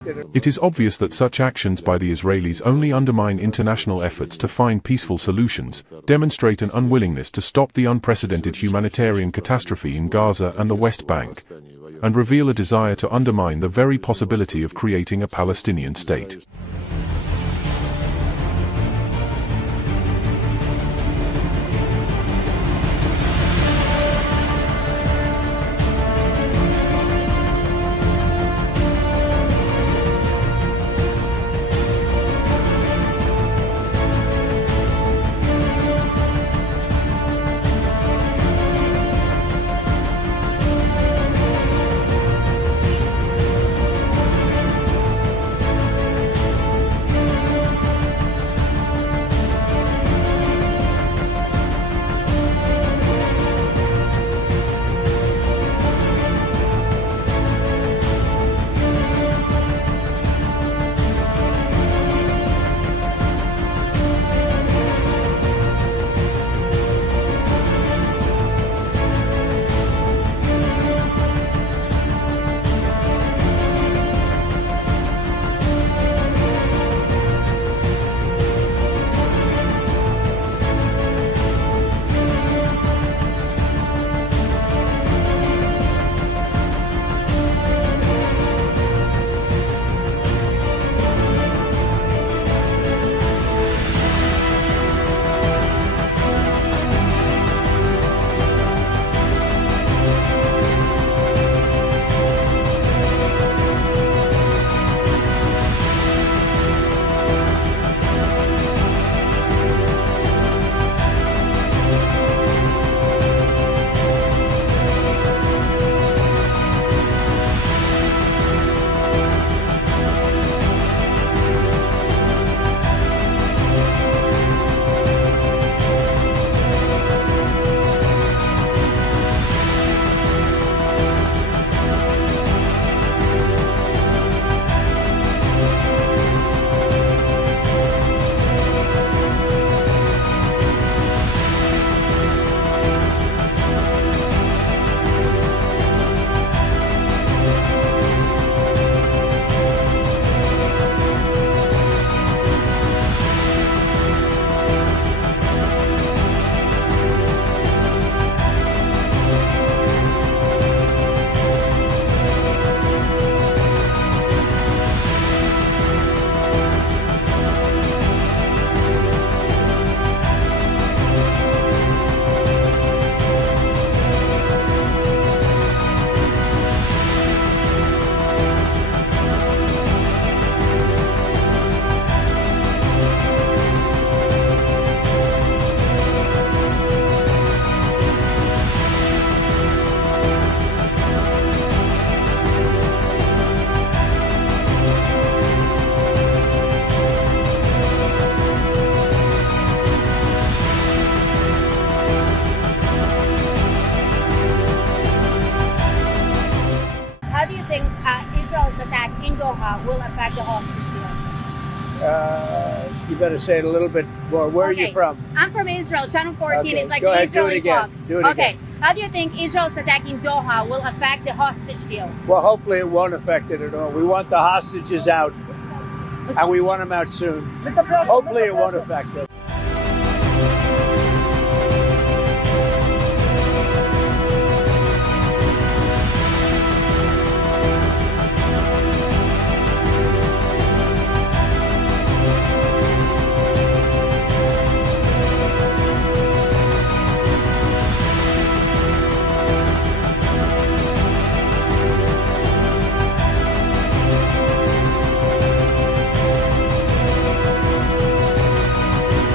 It is obvious that such actions by the Israelis only undermine international efforts to find peaceful solutions, demonstrate an unwillingness to stop the unprecedented humanitarian catastrophe in Gaza and the West Bank, and reveal a desire to undermine the very possibility of creating a Palestinian state. How do you think Israel's attack in Doha will affect the hostage deal? You got to say it a little bit more. Where are you from? I'm from Israel. Channel 14 Okay, is like go the ahead, do it Israeli again. Fox. Do it Okay. again. How do you think Israel's attack in Doha will affect the hostage deal? Well, hopefully it won't affect it at all. We want the hostages out, and we want them out soon. Hopefully it won't affect it.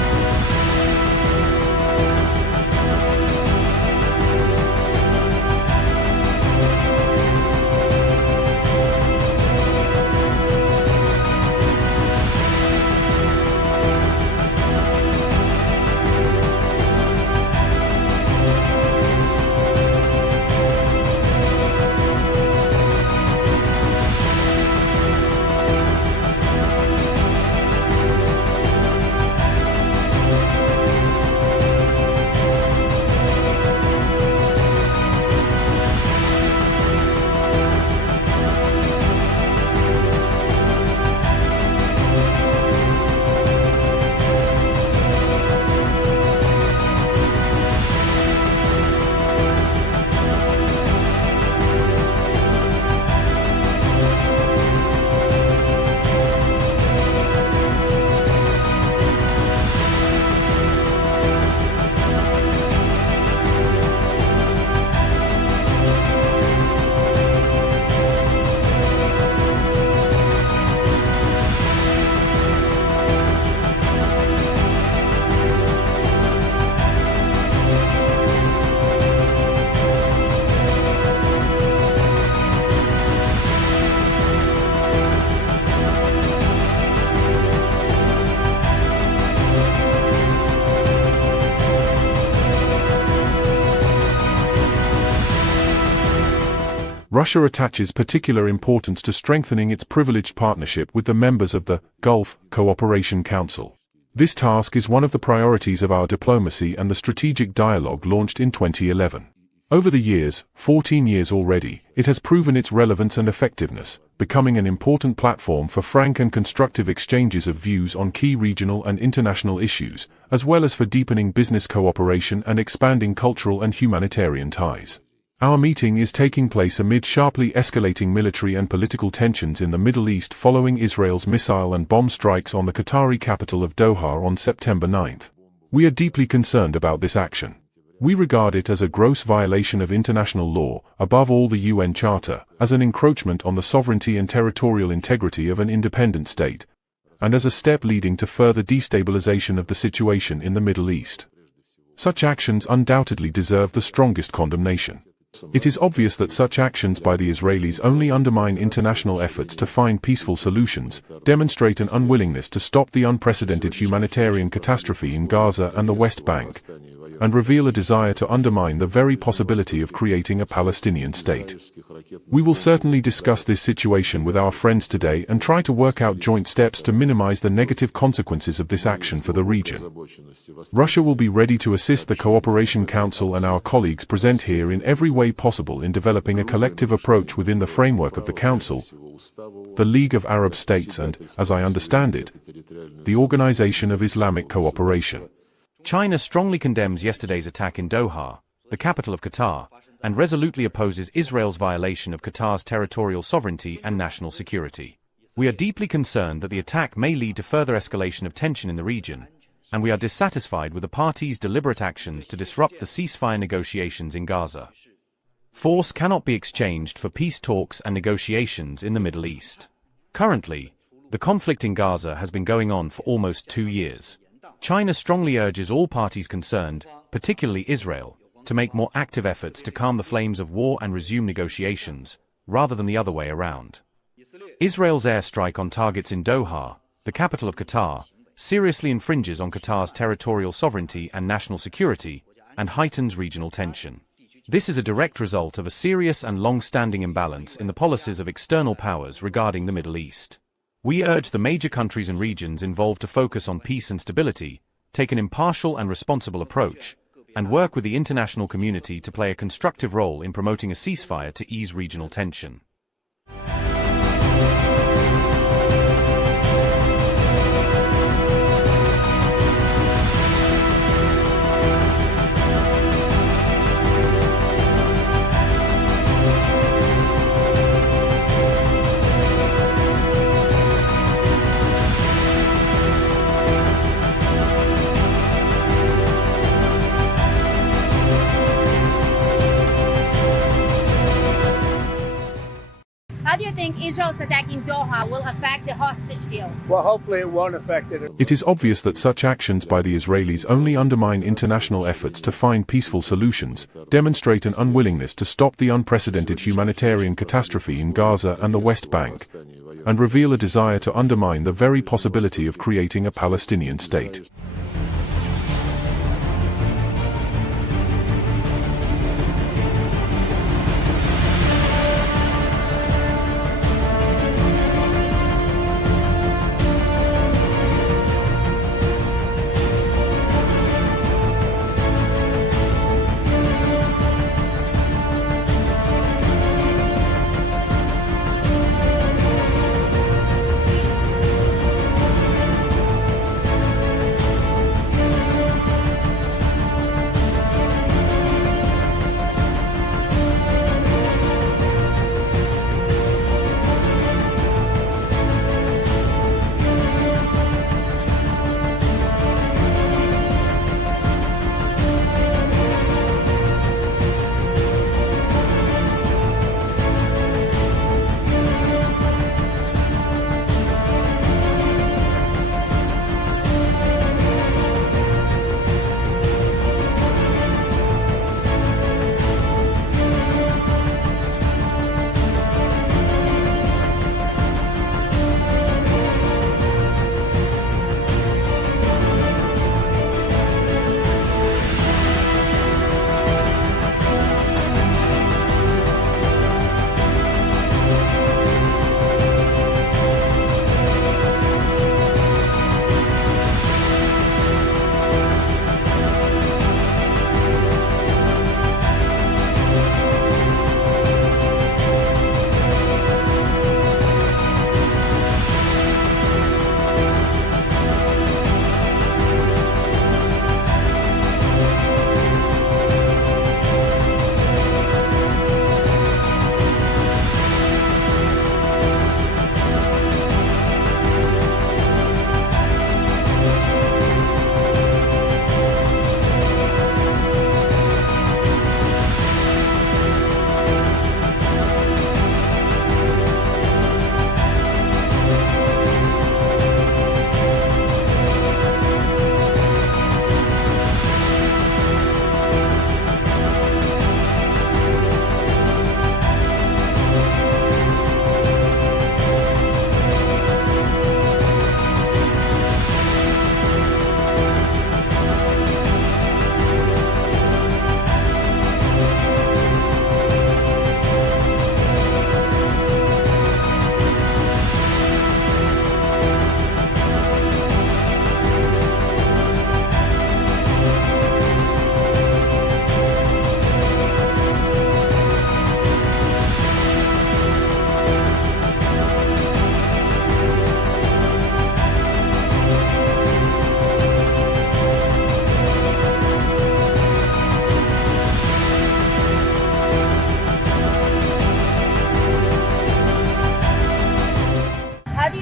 Russia attaches particular importance to strengthening its privileged partnership with the members of the Gulf Cooperation Council. This task is one of the priorities of our diplomacy and the strategic dialogue launched in 2011. Over the years, 14 years already, it has proven its relevance and effectiveness, becoming an important platform for frank and constructive exchanges of views on key regional and international issues, as well as for deepening business cooperation and expanding cultural and humanitarian ties. Our meeting is taking place amid sharply escalating military and political tensions in the Middle East following Israel's missile and bomb strikes on the Qatari capital of Doha on September 9. We are deeply concerned about this action. We regard it as a gross violation of international law, above all the UN Charter, as an encroachment on the sovereignty and territorial integrity of an independent state, and as a step leading to further destabilization of the situation in the Middle East. Such actions undoubtedly deserve the strongest condemnation. It is obvious that such actions by the Israelis only undermine international efforts to find peaceful solutions, demonstrate an unwillingness to stop the unprecedented humanitarian catastrophe in Gaza and the West Bank, and reveal a desire to undermine the very possibility of creating a Palestinian state. We will certainly discuss this situation with our friends today and try to work out joint steps to minimize the negative consequences of this action for the region. Russia will be ready to assist the Cooperation Council and our colleagues present here in every way possible in developing a collective approach within the framework of the Council, the League of Arab States and, as I understand it, the Organization of Islamic Cooperation. China strongly condemns yesterday's attack in Doha, the capital of Qatar, and resolutely opposes Israel's violation of Qatar's territorial sovereignty and national security. We are deeply concerned that the attack may lead to further escalation of tension in the region, and we are dissatisfied with the parties' deliberate actions to disrupt the ceasefire negotiations in Gaza. Force cannot be exchanged for peace talks and negotiations in the Middle East. Currently, the conflict in Gaza has been going on for almost 2 years. China strongly urges all parties concerned, particularly Israel, to make more active efforts to calm the flames of war and resume negotiations, rather than the other way around. Israel's airstrike on targets in Doha, the capital of Qatar, seriously infringes on Qatar's territorial sovereignty and national security, and heightens regional tension. This is a direct result of a serious and long-standing imbalance in the policies of external powers regarding the Middle East. We urge the major countries and regions involved to focus on peace and stability, take an impartial and responsible approach, and work with the international community to play a constructive role in promoting a ceasefire to ease regional tension. How do you think Israel's attack in Doha will affect the hostage deal? Well, hopefully it won't affect it. It is obvious that such actions by the Israelis only undermine international efforts to find peaceful solutions, demonstrate an unwillingness to stop the unprecedented humanitarian catastrophe in Gaza and the West Bank, and reveal a desire to undermine the very possibility of creating a Palestinian state.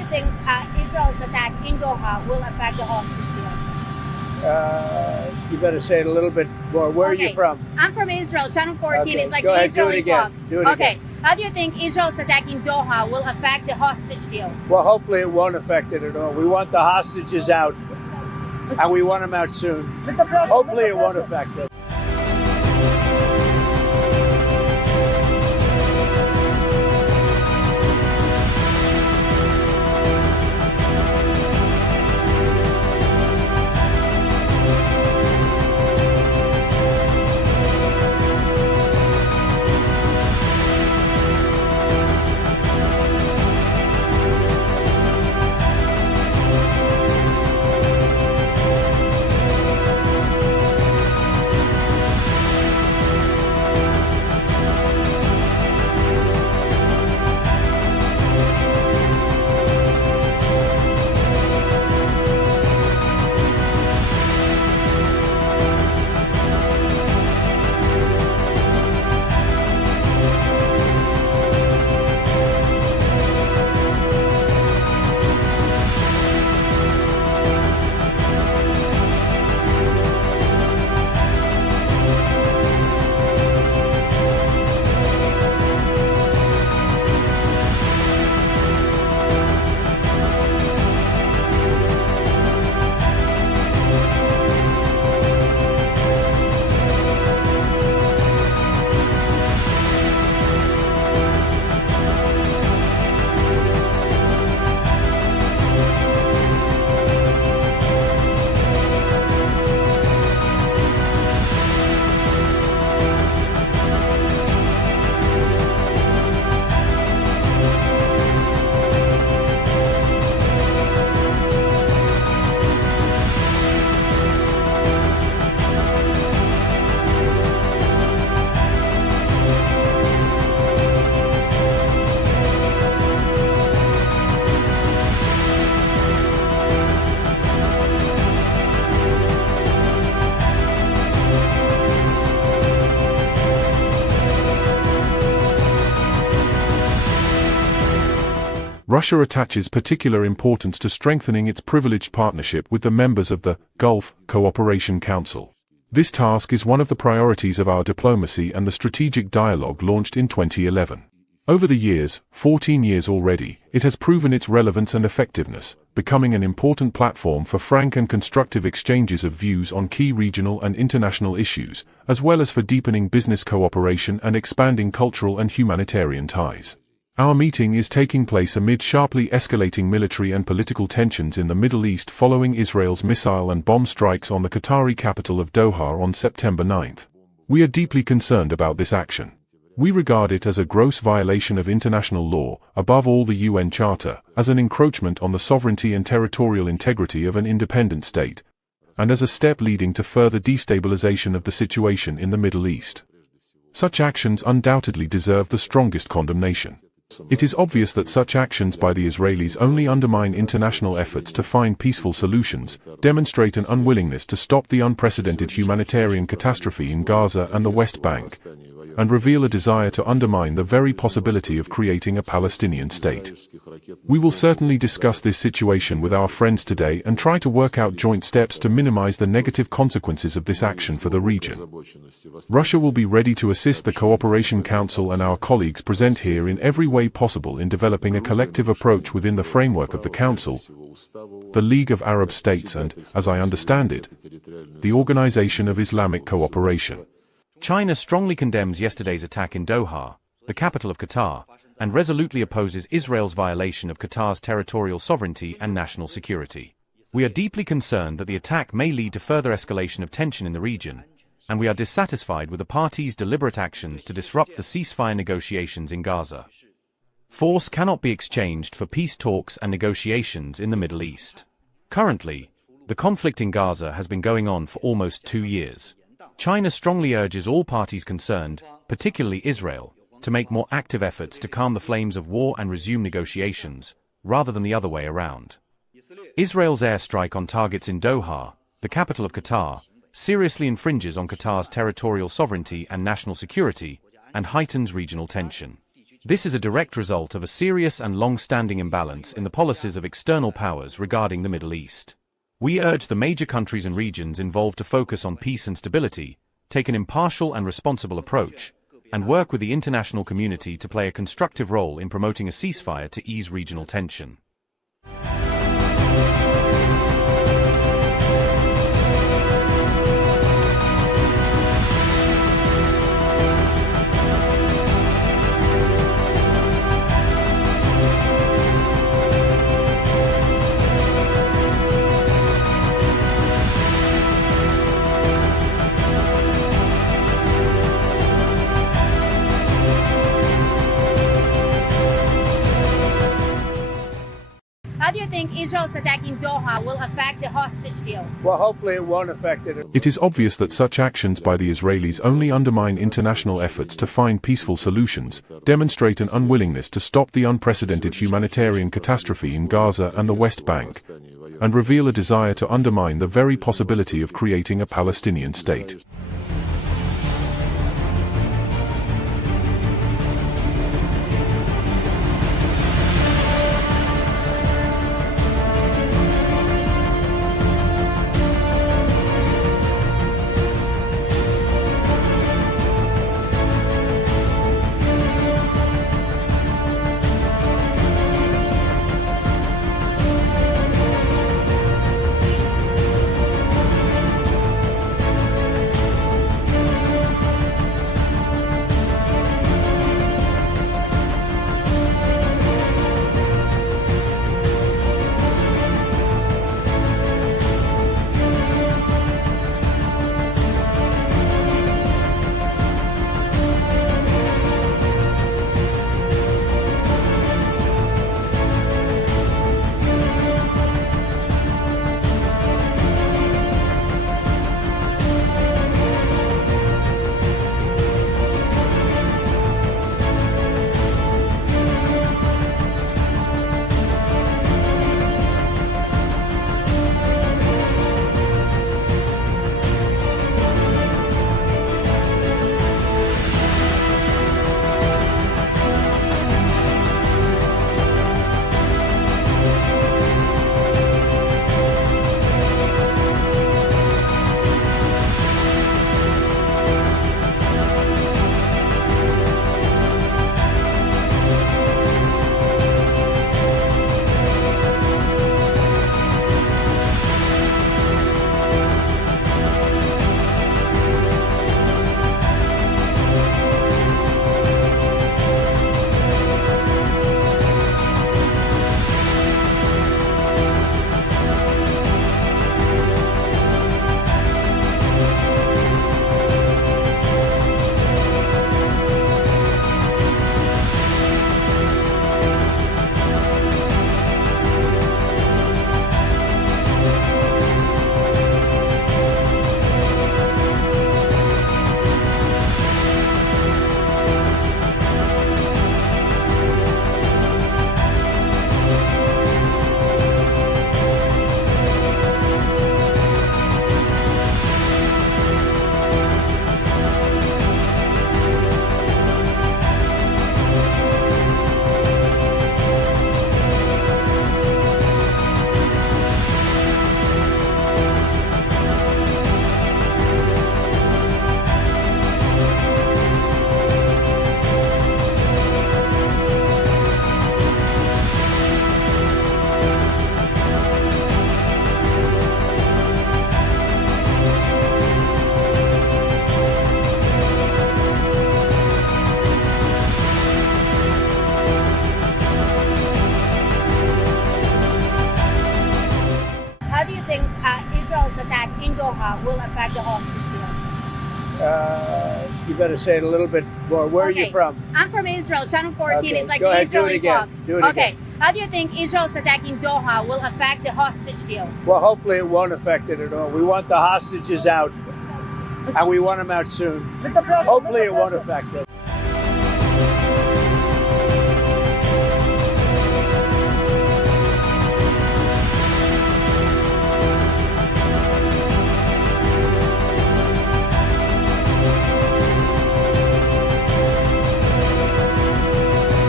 you think Israel's attack in Doha will affect the hostage deal? You better say it a little bit more. Where are you from? I'm from Israel. Channel 14 Okay, is like go the ahead, do it Israeli again. Fox. Do it Okay. again. How do you think Israel's attack in Doha will affect the hostage deal? Well, hopefully it won't affect it at all. We want the hostages out, and we want them out soon. Hopefully it won't affect it. Russia attaches particular importance to strengthening its privileged partnership with the members of the Gulf Cooperation Council. This task is one of the priorities of our diplomacy and the strategic dialogue launched in 2011. Over the years, 14 years already, it has proven its relevance and effectiveness, becoming an important platform for frank and constructive exchanges of views on key regional and international issues, as well as for deepening business cooperation and expanding cultural and humanitarian ties. Our meeting is taking place amid sharply escalating military and political tensions in the Middle East following Israel's missile and bomb strikes on the Qatari capital of Doha on September 9. We are deeply concerned about this action. We regard it as a gross violation of international law, above all the UN Charter, as an encroachment on the sovereignty and territorial integrity of an independent state, and as a step leading to further destabilization of the situation in the Middle East. Such actions undoubtedly deserve the strongest condemnation. It is obvious that such actions by the Israelis only undermine international efforts to find peaceful solutions, demonstrate an unwillingness to stop the unprecedented humanitarian catastrophe in Gaza and the West Bank, and reveal a desire to undermine the very possibility of creating a Palestinian state. We will certainly discuss this situation with our friends today and try to work out joint steps to minimize the negative consequences of this action for the region. Russia will be ready to assist the Cooperation Council and our colleagues present here in every way possible in developing a collective approach within the framework of the Council, the League of Arab States and, as I understand it, the Organization of Islamic Cooperation. China strongly condemns yesterday's attack in Doha, the capital of Qatar, and resolutely opposes Israel's violation of Qatar's territorial sovereignty and national security. We are deeply concerned that the attack may lead to further escalation of tension in the region, and we are dissatisfied with the parties' deliberate actions to disrupt the ceasefire negotiations in Gaza. Force cannot be exchanged for peace talks and negotiations in the Middle East. Currently, the conflict in Gaza has been going on for almost 2 years. China strongly urges all parties concerned, particularly Israel, to make more active efforts to calm the flames of war and resume negotiations, rather than the other way around. Israel's airstrike on targets in Doha, the capital of Qatar, seriously infringes on Qatar's territorial sovereignty and national security, and heightens regional tension. This is a direct result of a serious and long-standing imbalance in the policies of external powers regarding the Middle East. We urge the major countries and regions involved to focus on peace and stability, take an impartial and responsible approach, and work with the international community to play a constructive role in promoting a ceasefire to ease regional tension. How do you think Israel's attack in Doha will affect the hostage deal? Well, hopefully it won't affect it. It is obvious that such actions by the Israelis only undermine international efforts to find peaceful solutions, demonstrate an unwillingness to stop the unprecedented humanitarian catastrophe in Gaza and the West Bank, and reveal a desire to undermine the very possibility of creating a Palestinian state. Doha will affect the hostage deal? You better say it a little bit more. Where are you from? I'm from Israel. Channel 14 Okay, is like go the ahead, do it Israeli again. Fox. Do it Okay. again. How do you think Israel's attack in Doha will affect the hostage deal? Well, hopefully it won't affect it at all. We want the hostages out, and we want them out soon. Hopefully it won't affect it.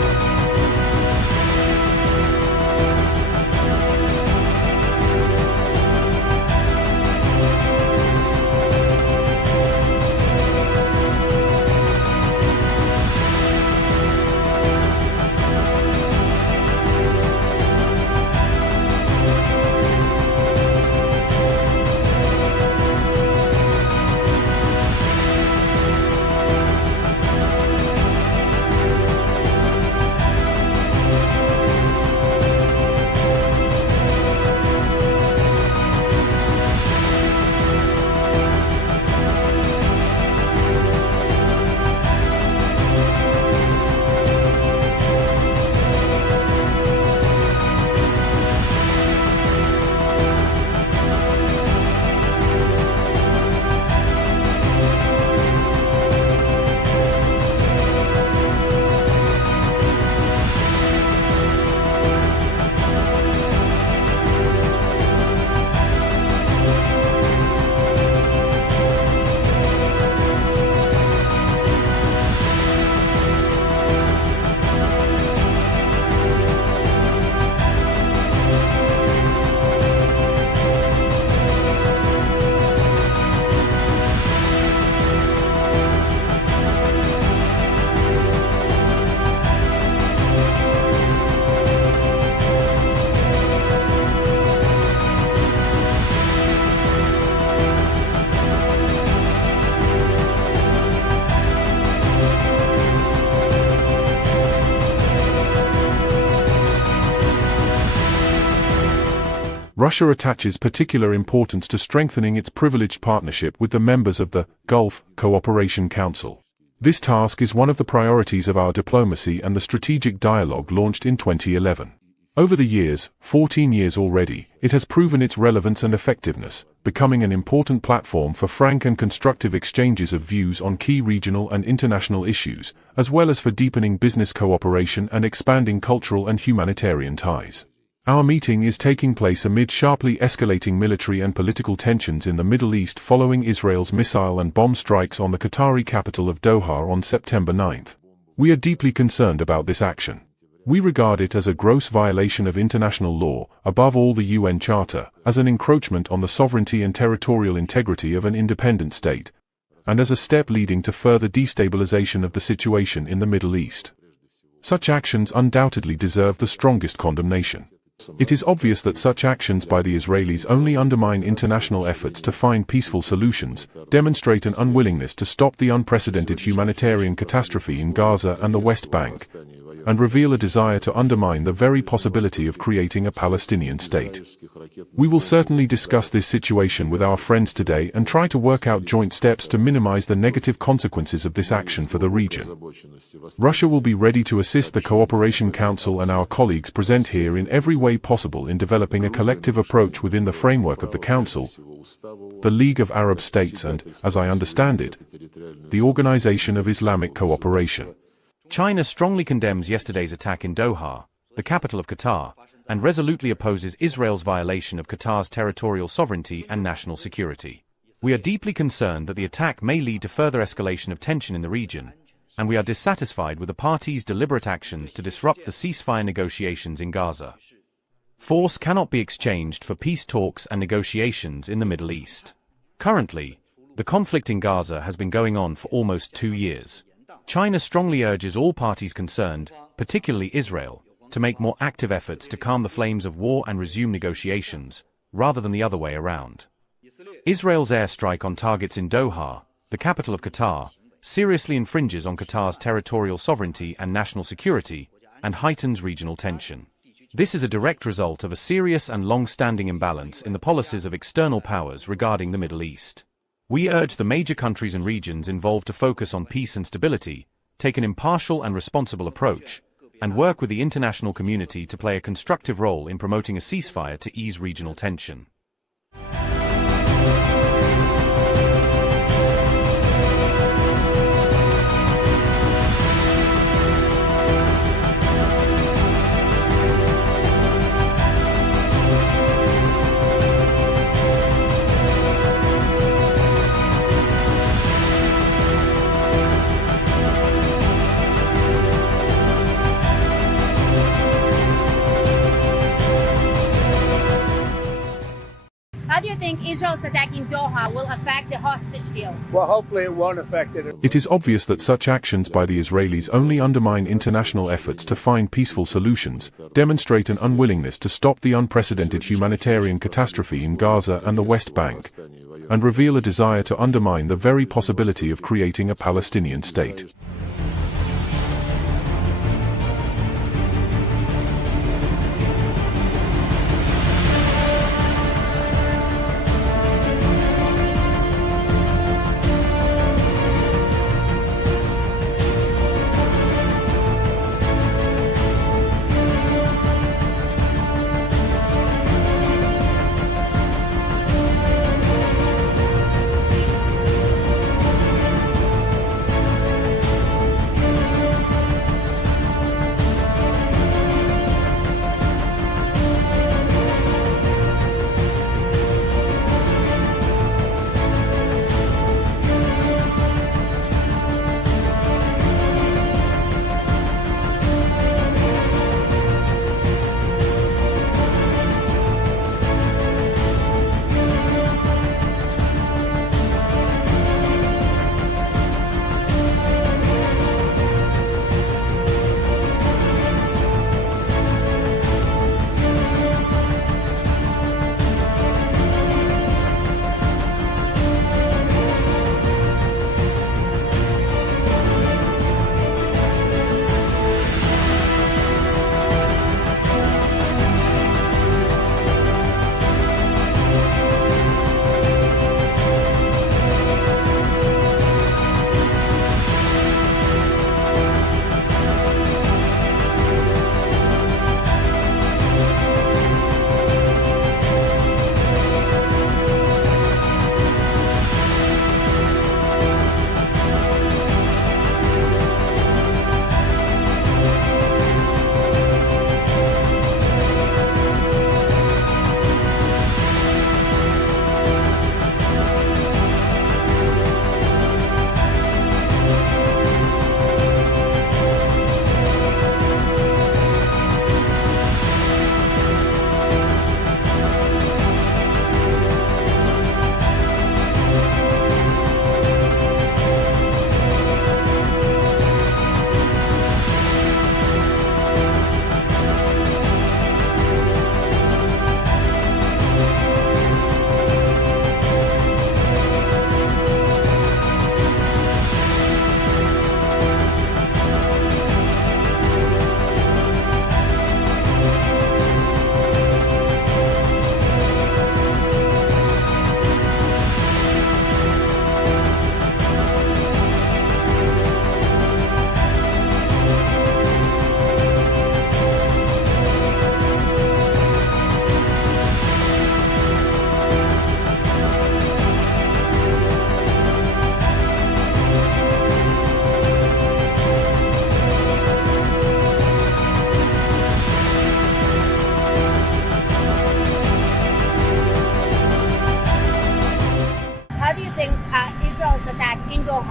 Russia attaches particular importance to strengthening its privileged partnership with the members of the Gulf Cooperation Council. This task is one of the priorities of our diplomacy and the strategic dialogue launched in 2011. Over the years, 14 years already, it has proven its relevance and effectiveness, becoming an important platform for frank and constructive exchanges of views on key regional and international issues, as well as for deepening business cooperation and expanding cultural and humanitarian ties. Our meeting is taking place amid sharply escalating military and political tensions in the Middle East following Israel's missile and bomb strikes on the Qatari capital of Doha on September 9. We are deeply concerned about this action. We regard it as a gross violation of international law, above all the UN Charter, as an encroachment on the sovereignty and territorial integrity of an independent state, and as a step leading to further destabilization of the situation in the Middle East. Such actions undoubtedly deserve the strongest condemnation. It is obvious that such actions by the Israelis only undermine international efforts to find peaceful solutions, demonstrate an unwillingness to stop the unprecedented humanitarian catastrophe in Gaza and the West Bank, and reveal a desire to undermine the very possibility of creating a Palestinian state. We will certainly discuss this situation with our friends today and try to work out joint steps to minimize the negative consequences of this action for the region. Russia will be ready to assist the Cooperation Council and our colleagues present here in every way possible in developing a collective approach within the framework of the Council, the League of Arab States and, as I understand it, the Organization of Islamic Cooperation. China strongly condemns yesterday's attack in Doha, the capital of Qatar, and resolutely opposes Israel's violation of Qatar's territorial sovereignty and national security. We are deeply concerned that the attack may lead to further escalation of tension in the region, and we are dissatisfied with the parties' deliberate actions to disrupt the ceasefire negotiations in Gaza. Force cannot be exchanged for peace talks and negotiations in the Middle East. Currently, the conflict in Gaza has been going on for almost 2 years. China strongly urges all parties concerned, particularly Israel, to make more active efforts to calm the flames of war and resume negotiations, rather than the other way around. Israel's airstrike on targets in Doha, the capital of Qatar, seriously infringes on Qatar's territorial sovereignty and national security, and heightens regional tension. This is a direct result of a serious and long-standing imbalance in the policies of external powers regarding the Middle East. We urge the major countries and regions involved to focus on peace and stability, take an impartial and responsible approach, and work with the international community to play a constructive role in promoting a ceasefire to ease regional tension. How do you think Israel's attack in Doha will affect the hostage deal? Well, hopefully it won't affect it. It is obvious that such actions by the Israelis only undermine international efforts to find peaceful solutions, demonstrate an unwillingness to stop the unprecedented humanitarian catastrophe in Gaza and the West Bank, and reveal a desire to undermine the very possibility of creating a Palestinian state.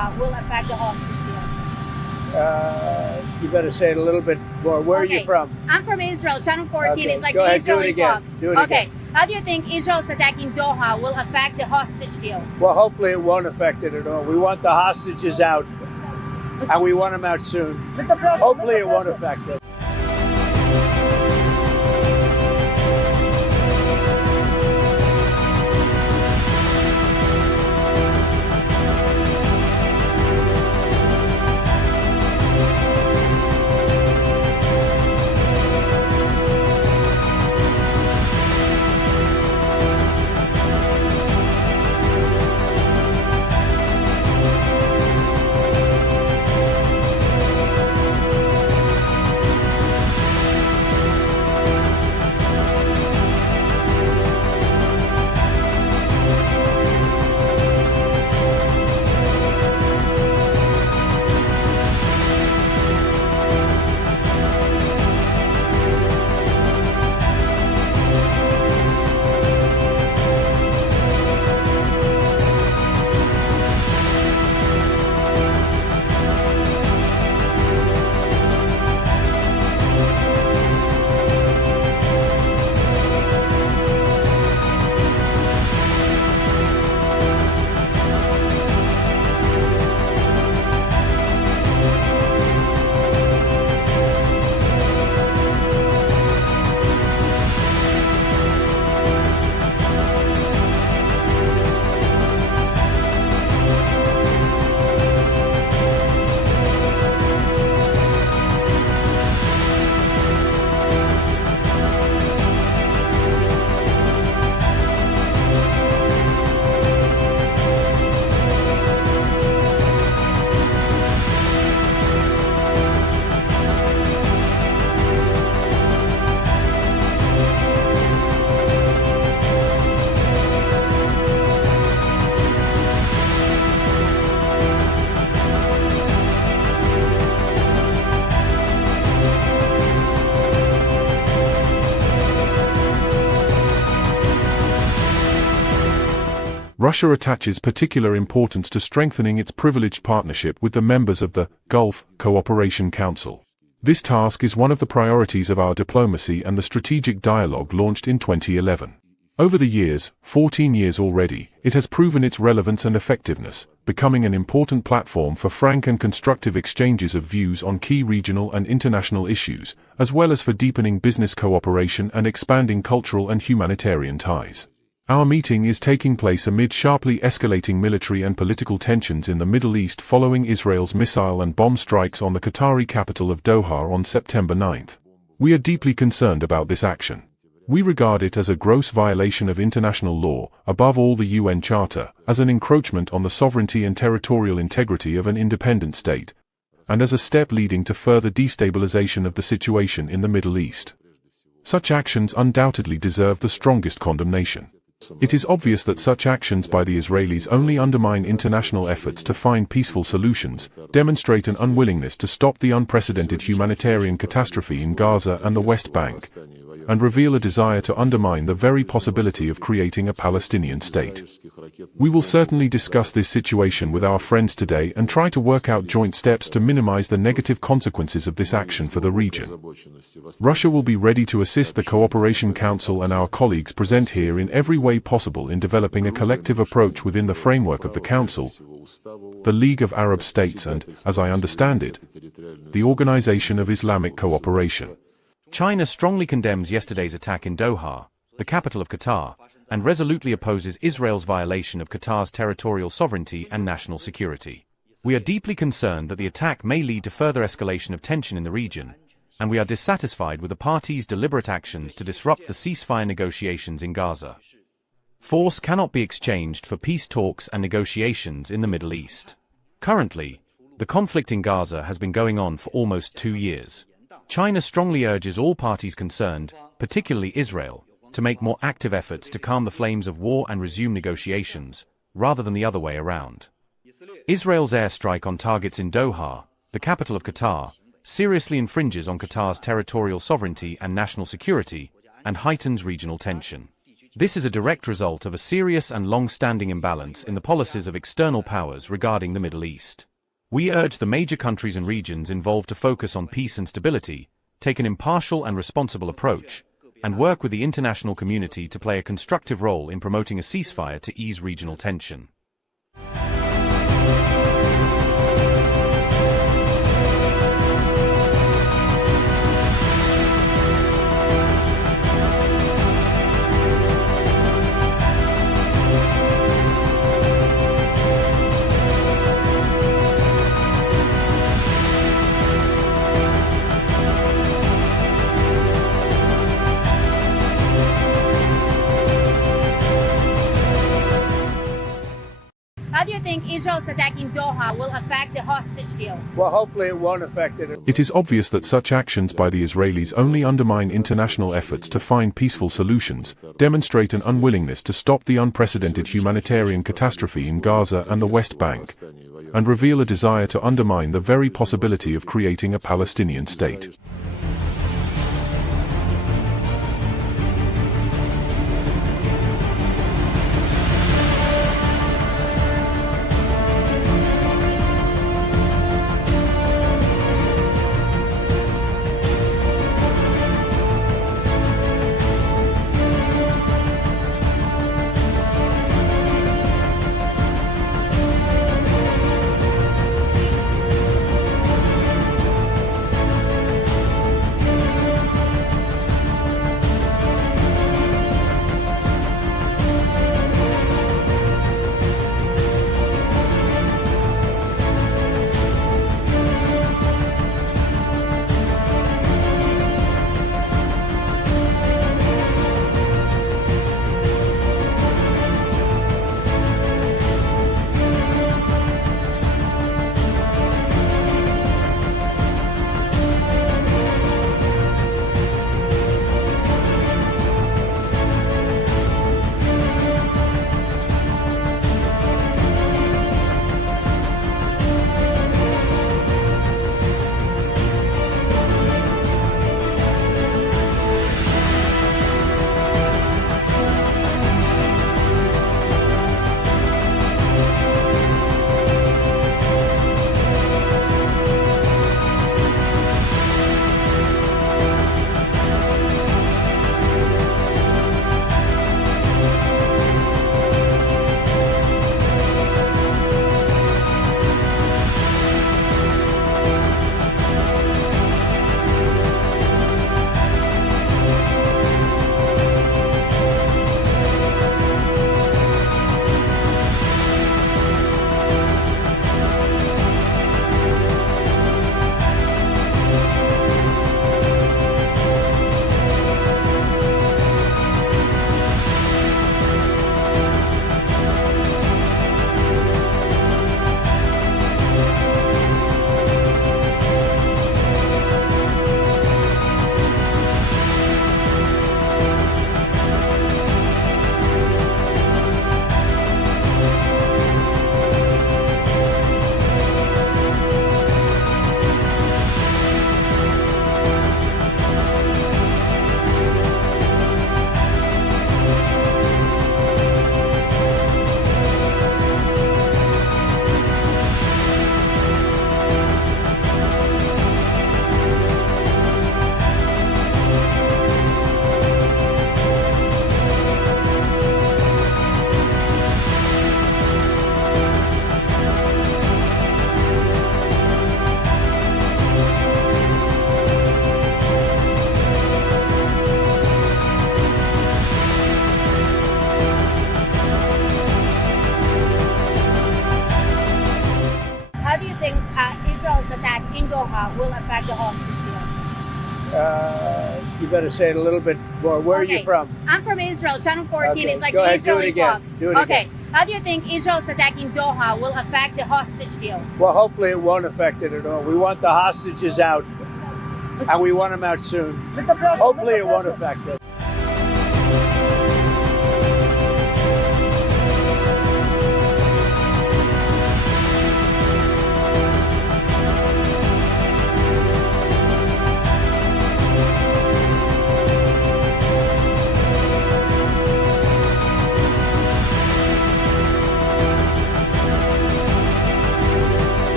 Doha will affect the hostage deal? You got to say it a little bit more. Where are you from? I'm from Israel. Channel 14 Okay, is like go the ahead, do it Israeli again. Fox. Do it Okay. again. How do you think Israel's attack in Doha will affect the hostage deal? Well, hopefully it won't affect it at all. We want the hostages out, and we want them out soon. Hopefully it won't affect it. Russia attaches particular importance to strengthening its privileged partnership with the members of the Gulf Cooperation Council. This task is one of the priorities of our diplomacy and the strategic dialogue launched in 2011. Over the years, 14 years already, it has proven its relevance and effectiveness, becoming an important platform for frank and constructive exchanges of views on key regional and international issues, as well as for deepening business cooperation and expanding cultural and humanitarian ties. Our meeting is taking place amid sharply escalating military and political tensions in the Middle East following Israel's missile and bomb strikes on the Qatari capital of Doha on September 9. We are deeply concerned about this action. We regard it as a gross violation of international law, above all the UN Charter, as an encroachment on the sovereignty and territorial integrity of an independent state, and as a step leading to further destabilization of the situation in the Middle East. Such actions undoubtedly deserve the strongest condemnation. It is obvious that such actions by the Israelis only undermine international efforts to find peaceful solutions, demonstrate an unwillingness to stop the unprecedented humanitarian catastrophe in Gaza and the West Bank, and reveal a desire to undermine the very possibility of creating a Palestinian state. We will certainly discuss this situation with our friends today and try to work out joint steps to minimize the negative consequences of this action for the region. Russia will be ready to assist the Cooperation Council and our colleagues present here in every way possible in developing a collective approach within the framework of the Council, the League of Arab States and, as I understand it, the Organization of Islamic Cooperation. China strongly condemns yesterday's attack in Doha, the capital of Qatar, and resolutely opposes Israel's violation of Qatar's territorial sovereignty and national security. We are deeply concerned that the attack may lead to further escalation of tension in the region, and we are dissatisfied with the parties' deliberate actions to disrupt the ceasefire negotiations in Gaza. Force cannot be exchanged for peace talks and negotiations in the Middle East. Currently, the conflict in Gaza has been going on for almost 2 years. China strongly urges all parties concerned, particularly Israel, to make more active efforts to calm the flames of war and resume negotiations, rather than the other way around. Israel's airstrike on targets in Doha, the capital of Qatar, seriously infringes on Qatar's territorial sovereignty and national security, and heightens regional tension. This is a direct result of a serious and long-standing imbalance in the policies of external powers regarding the Middle East. We urge the major countries and regions involved to focus on peace and stability, take an impartial and responsible approach, and work with the international community to play a constructive role in promoting a ceasefire to ease regional tension. How do you think Israel's attack in Doha will affect the hostage deal? Well, hopefully it won't affect it. It is obvious that such actions by the Israelis only undermine international efforts to find peaceful solutions, demonstrate an unwillingness to stop the unprecedented humanitarian catastrophe in Gaza and the West Bank, and reveal a desire to undermine the very possibility of creating a Palestinian state. Doha will affect the hostage deal? You better say it a little bit more. Where are you from? I'm from Israel. Channel 14 Okay, is like go the ahead, do it Israeli again. Fox. Do it okay. again. How do you think Israel's attack in Doha will affect the hostage deal? Well, hopefully it won't affect it at all. We want the hostages out, and we want them out soon. Hopefully it won't affect it.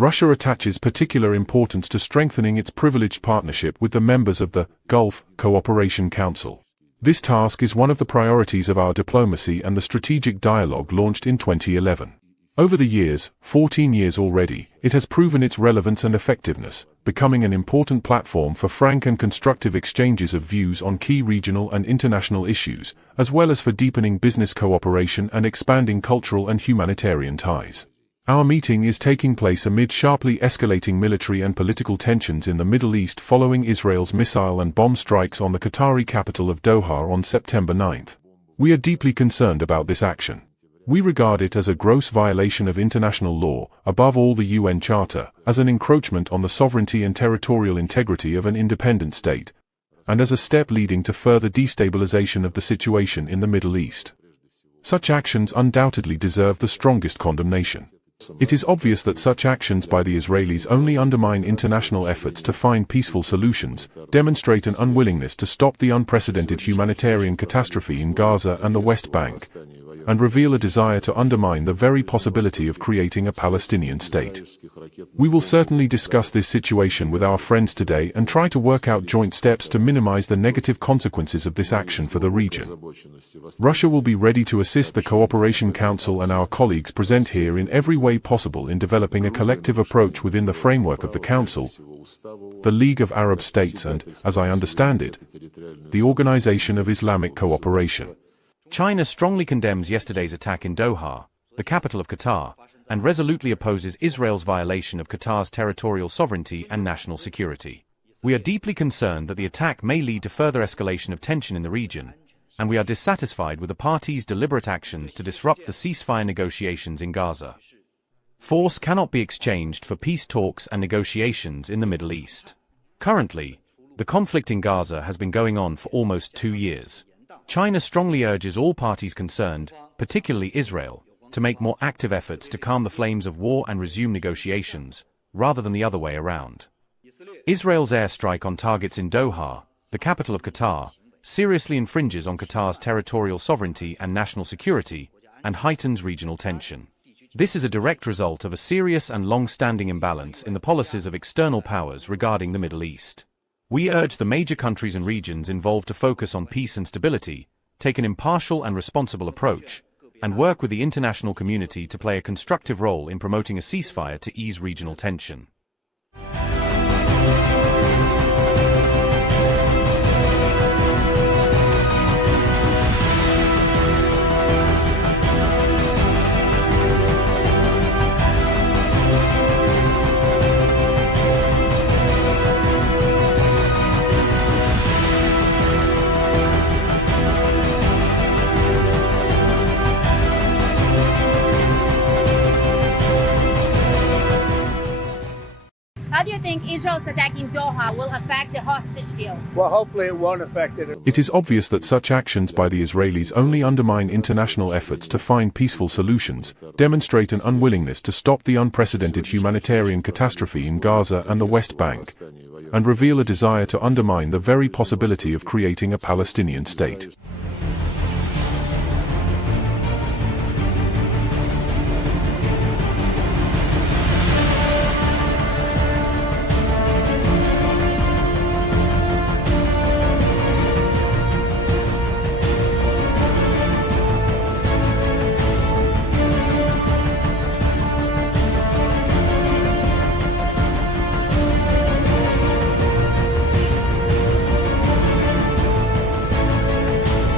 Russia attaches particular importance to strengthening its privileged partnership with the members of the Gulf Cooperation Council. This task is one of the priorities of our diplomacy and the strategic dialogue launched in 2011. Over the years, 14 years already, it has proven its relevance and effectiveness, becoming an important platform for frank and constructive exchanges of views on key regional and international issues, as well as for deepening business cooperation and expanding cultural and humanitarian ties. Our meeting is taking place amid sharply escalating military and political tensions in the Middle East following Israel's missile and bomb strikes on the Qatari capital of Doha on September 9. We are deeply concerned about this action. We regard it as a gross violation of international law, above all the UN Charter, as an encroachment on the sovereignty and territorial integrity of an independent state, and as a step leading to further destabilization of the situation in the Middle East. Such actions undoubtedly deserve the strongest condemnation. It is obvious that such actions by the Israelis only undermine international efforts to find peaceful solutions, demonstrate an unwillingness to stop the unprecedented humanitarian catastrophe in Gaza and the West Bank, and reveal a desire to undermine the very possibility of creating a Palestinian state. We will certainly discuss this situation with our friends today and try to work out joint steps to minimize the negative consequences of this action for the region. Russia will be ready to assist the Cooperation Council and our colleagues present here in every way possible in developing a collective approach within the framework of the Council, the League of Arab States and, as I understand it, the Organization of Islamic Cooperation. China strongly condemns yesterday's attack in Doha, the capital of Qatar, and resolutely opposes Israel's violation of Qatar's territorial sovereignty and national security. We are deeply concerned that the attack may lead to further escalation of tension in the region, and we are dissatisfied with the parties' deliberate actions to disrupt the ceasefire negotiations in Gaza. Force cannot be exchanged for peace talks and negotiations in the Middle East. Currently, the conflict in Gaza has been going on for almost 2 years. China strongly urges all parties concerned, particularly Israel, to make more active efforts to calm the flames of war and resume negotiations, rather than the other way around. Israel's airstrike on targets in Doha, the capital of Qatar, seriously infringes on Qatar's territorial sovereignty and national security, and heightens regional tension. This is a direct result of a serious and long-standing imbalance in the policies of external powers regarding the Middle East. We urge the major countries and regions involved to focus on peace and stability, take an impartial and responsible approach, and work with the international community to play a constructive role in promoting a ceasefire to ease regional tension. How do you think Israel's attack in Doha will affect the hostage deal? Well, hopefully it won't affect it. It is obvious that such actions by the Israelis only undermine international efforts to find peaceful solutions, demonstrate an unwillingness to stop the unprecedented humanitarian catastrophe in Gaza and the West Bank, and reveal a desire to undermine the very possibility of creating a Palestinian state.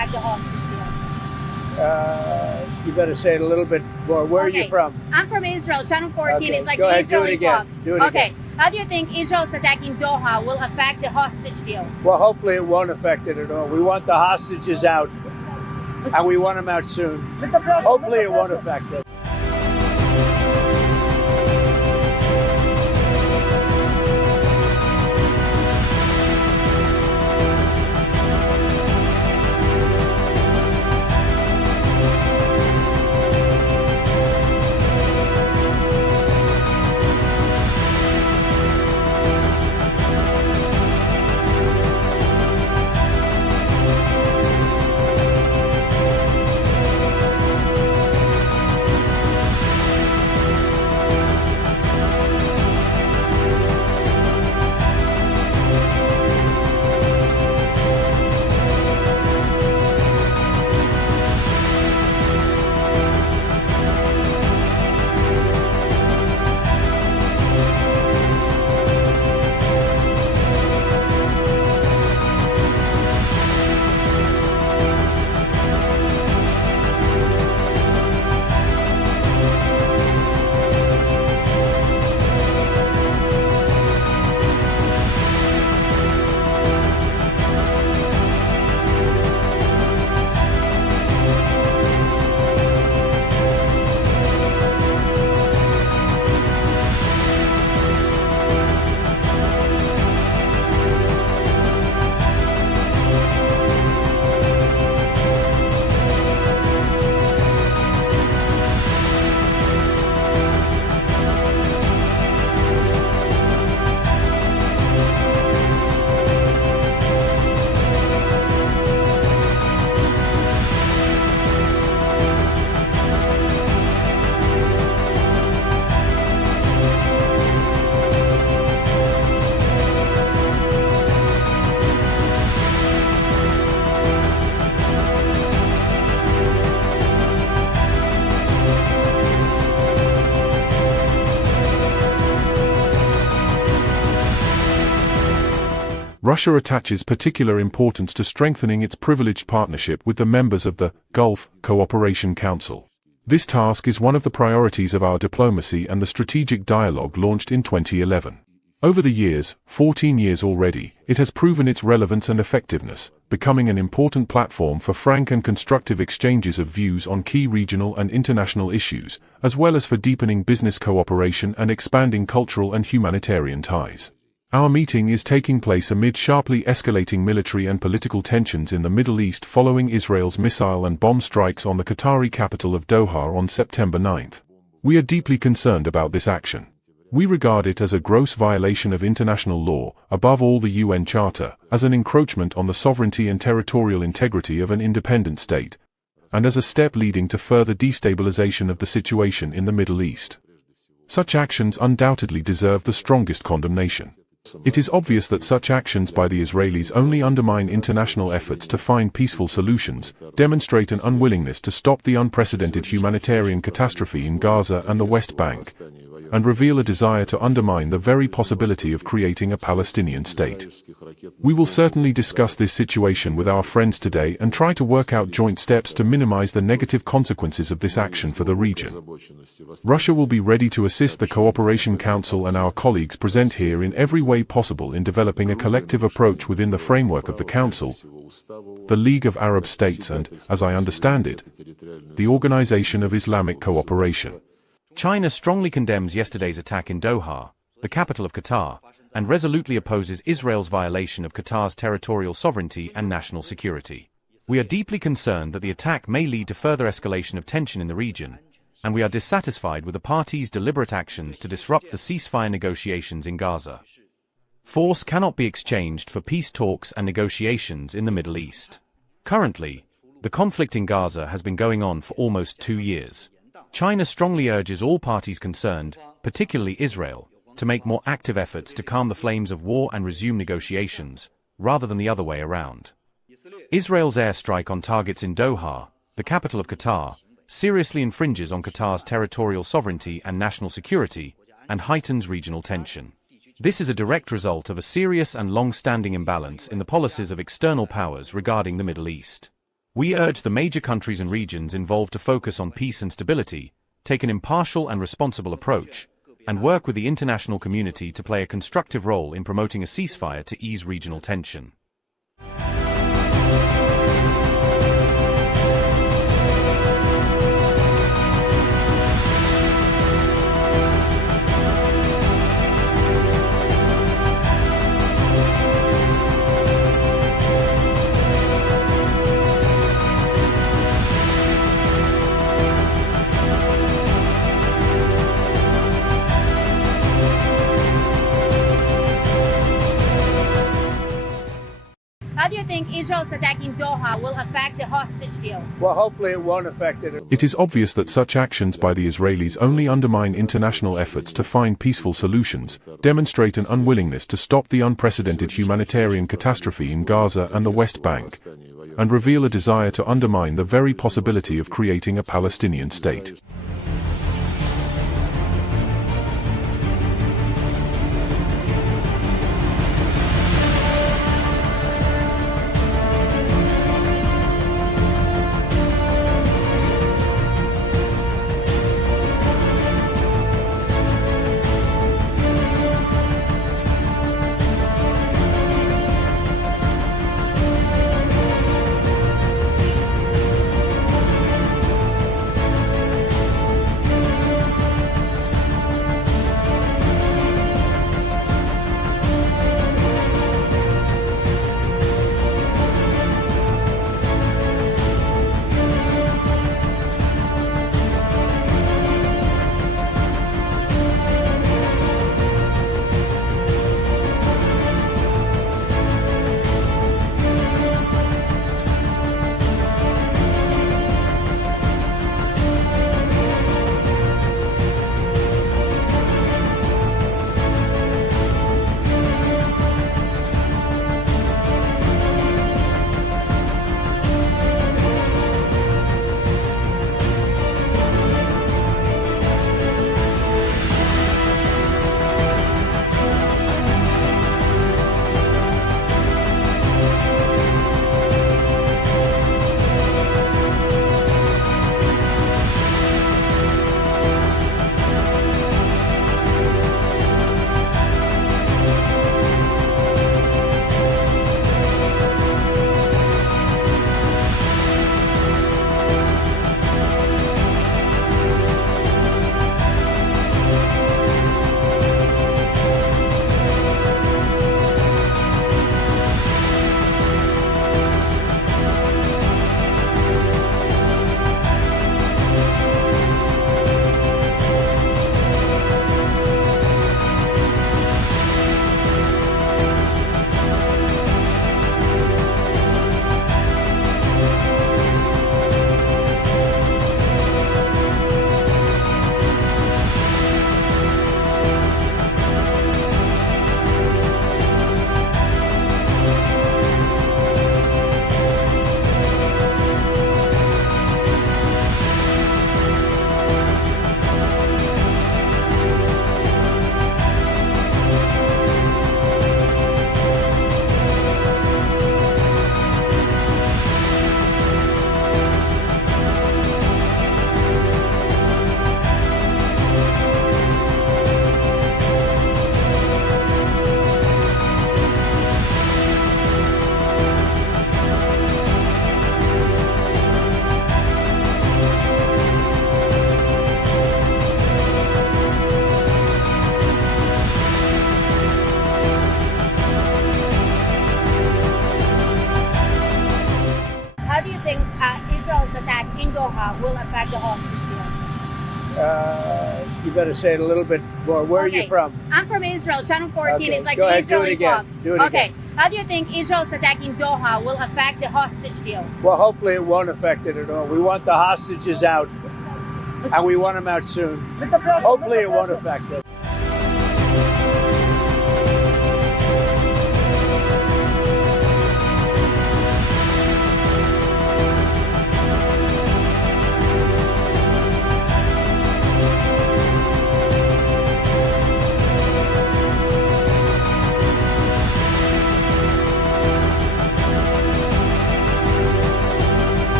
got to say it a little bit more. Where are you Okay. from? I'm from Israel. Channel 14 Okay, is like go the ahead, do it Israeli again. Fox. Do it okay. again. How do you think Israel's attack in Doha will affect the hostage deal? Well, hopefully it won't affect it at all. We want the hostages out, and we want them out soon. Hopefully it won't affect it. Russia attaches particular importance to strengthening its privileged partnership with the members of the Gulf Cooperation Council. This task is one of the priorities of our diplomacy and the strategic dialogue launched in 2011. Over the years, 14 years already, it has proven its relevance and effectiveness, becoming an important platform for frank and constructive exchanges of views on key regional and international issues, as well as for deepening business cooperation and expanding cultural and humanitarian ties. Our meeting is taking place amid sharply escalating military and political tensions in the Middle East following Israel's missile and bomb strikes on the Qatari capital of Doha on September 9. We are deeply concerned about this action. We regard it as a gross violation of international law, above all the UN Charter, as an encroachment on the sovereignty and territorial integrity of an independent state, and as a step leading to further destabilization of the situation in the Middle East. Such actions undoubtedly deserve the strongest condemnation. It is obvious that such actions by the Israelis only undermine international efforts to find peaceful solutions, demonstrate an unwillingness to stop the unprecedented humanitarian catastrophe in Gaza and the West Bank, and reveal a desire to undermine the very possibility of creating a Palestinian state. We will certainly discuss this situation with our friends today and try to work out joint steps to minimize the negative consequences of this action for the region. Russia will be ready to assist the Cooperation Council and our colleagues present here in every way possible in developing a collective approach within the framework of the Council, the League of Arab States and, as I understand it, the Organization of Islamic Cooperation. China strongly condemns yesterday's attack in Doha, the capital of Qatar, and resolutely opposes Israel's violation of Qatar's territorial sovereignty and national security. We are deeply concerned that the attack may lead to further escalation of tension in the region, and we are dissatisfied with the parties' deliberate actions to disrupt the ceasefire negotiations in Gaza. Force cannot be exchanged for peace talks and negotiations in the Middle East. Currently, the conflict in Gaza has been going on for almost 2 years. China strongly urges all parties concerned, particularly Israel, to make more active efforts to calm the flames of war and resume negotiations, rather than the other way around. Israel's airstrike on targets in Doha, the capital of Qatar, seriously infringes on Qatar's territorial sovereignty and national security, and heightens regional tension. This is a direct result of a serious and long-standing imbalance in the policies of external powers regarding the Middle East. We urge the major countries and regions involved to focus on peace and stability, take an impartial and responsible approach, and work with the international community to play a constructive role in promoting a ceasefire to ease regional tension. How do you think Israel's attack in Doha will affect the hostage deal? Well, hopefully it won't affect it. It is obvious that such actions by the Israelis only undermine international efforts to find peaceful solutions, demonstrate an unwillingness to stop the unprecedented humanitarian catastrophe in Gaza and the West Bank, and reveal a desire to undermine the very possibility of creating a Palestinian state. Doha will affect the hostage deal? You got to say it a little bit more. Where are you from? I'm from Israel. Channel 14 Okay, is like go the ahead, do it Israeli again. Fox. Do it okay. again. How do you think Israel's attack in Doha will affect the hostage deal? Well, hopefully it won't affect it at all. We want the hostages out, and we want them out soon. Hopefully it won't affect it.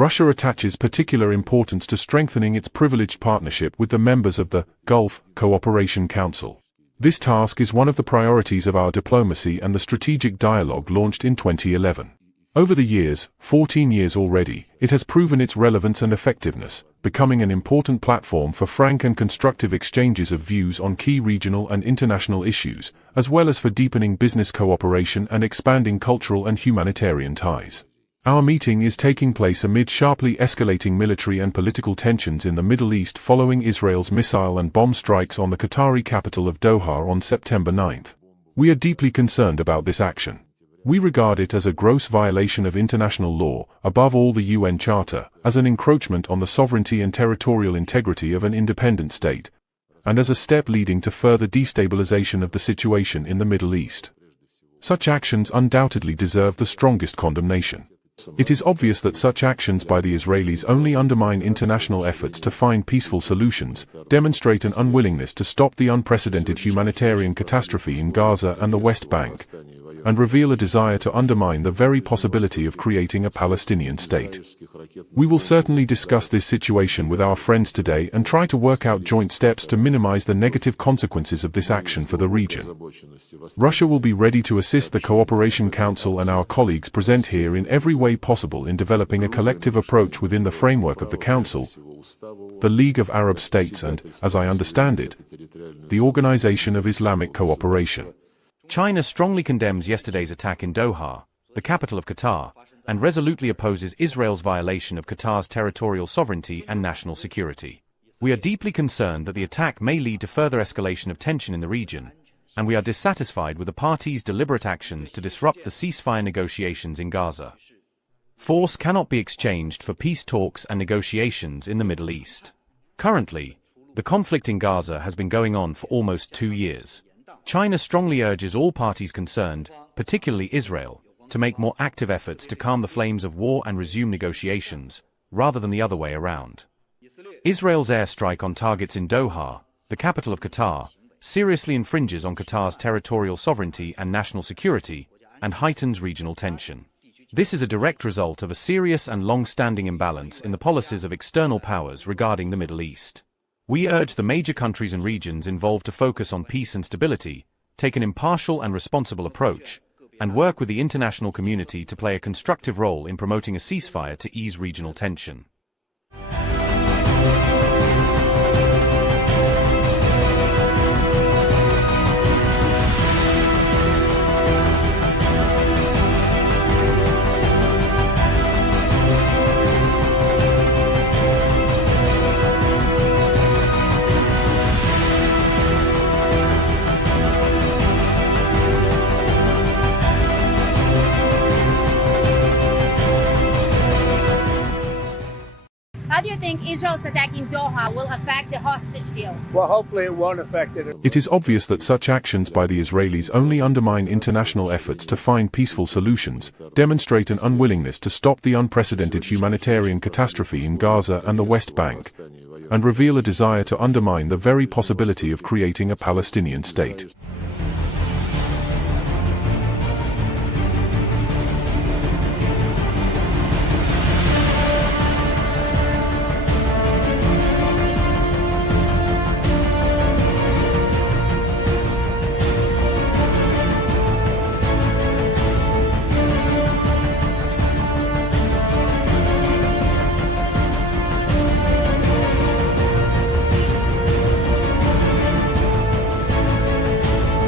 Russia attaches particular importance to strengthening its privileged partnership with the members of the Gulf Cooperation Council. This task is one of the priorities of our diplomacy and the strategic dialogue launched in 2011. Over the years, 14 years already, it has proven its relevance and effectiveness, becoming an important platform for frank and constructive exchanges of views on key regional and international issues, as well as for deepening business cooperation and expanding cultural and humanitarian ties. Our meeting is taking place amid sharply escalating military and political tensions in the Middle East following Israel's missile and bomb strikes on the Qatari capital of Doha on September 9. We are deeply concerned about this action. We regard it as a gross violation of international law, above all the UN Charter, as an encroachment on the sovereignty and territorial integrity of an independent state, and as a step leading to further destabilization of the situation in the Middle East. Such actions undoubtedly deserve the strongest condemnation. It is obvious that such actions by the Israelis only undermine international efforts to find peaceful solutions, demonstrate an unwillingness to stop the unprecedented humanitarian catastrophe in Gaza and the West Bank, and reveal a desire to undermine the very possibility of creating a Palestinian state. We will certainly discuss this situation with our friends today and try to work out joint steps to minimize the negative consequences of this action for the region. Russia will be ready to assist the Cooperation Council and our colleagues present here in every way possible in developing a collective approach within the framework of the Council, the League of Arab States and, as I understand it, the Organization of Islamic Cooperation. China strongly condemns yesterday's attack in Doha, the capital of Qatar, and resolutely opposes Israel's violation of Qatar's territorial sovereignty and national security. We are deeply concerned that the attack may lead to further escalation of tension in the region, and we are dissatisfied with the parties' deliberate actions to disrupt the ceasefire negotiations in Gaza. Force cannot be exchanged for peace talks and negotiations in the Middle East. Currently, the conflict in Gaza has been going on for almost 2 years. China strongly urges all parties concerned, particularly Israel, to make more active efforts to calm the flames of war and resume negotiations, rather than the other way around. Israel's airstrike on targets in Doha, the capital of Qatar, seriously infringes on Qatar's territorial sovereignty and national security, and heightens regional tension. This is a direct result of a serious and long-standing imbalance in the policies of external powers regarding the Middle East. We urge the major countries and regions involved to focus on peace and stability, take an impartial and responsible approach, and work with the international community to play a constructive role in promoting a ceasefire to ease regional tension. How do you think Israel's attack in Doha will affect the hostage deal? Well, hopefully it won't affect it. It is obvious that such actions by the Israelis only undermine international efforts to find peaceful solutions, demonstrate an unwillingness to stop the unprecedented humanitarian catastrophe in Gaza and the West Bank, and reveal a desire to undermine the very possibility of creating a Palestinian state.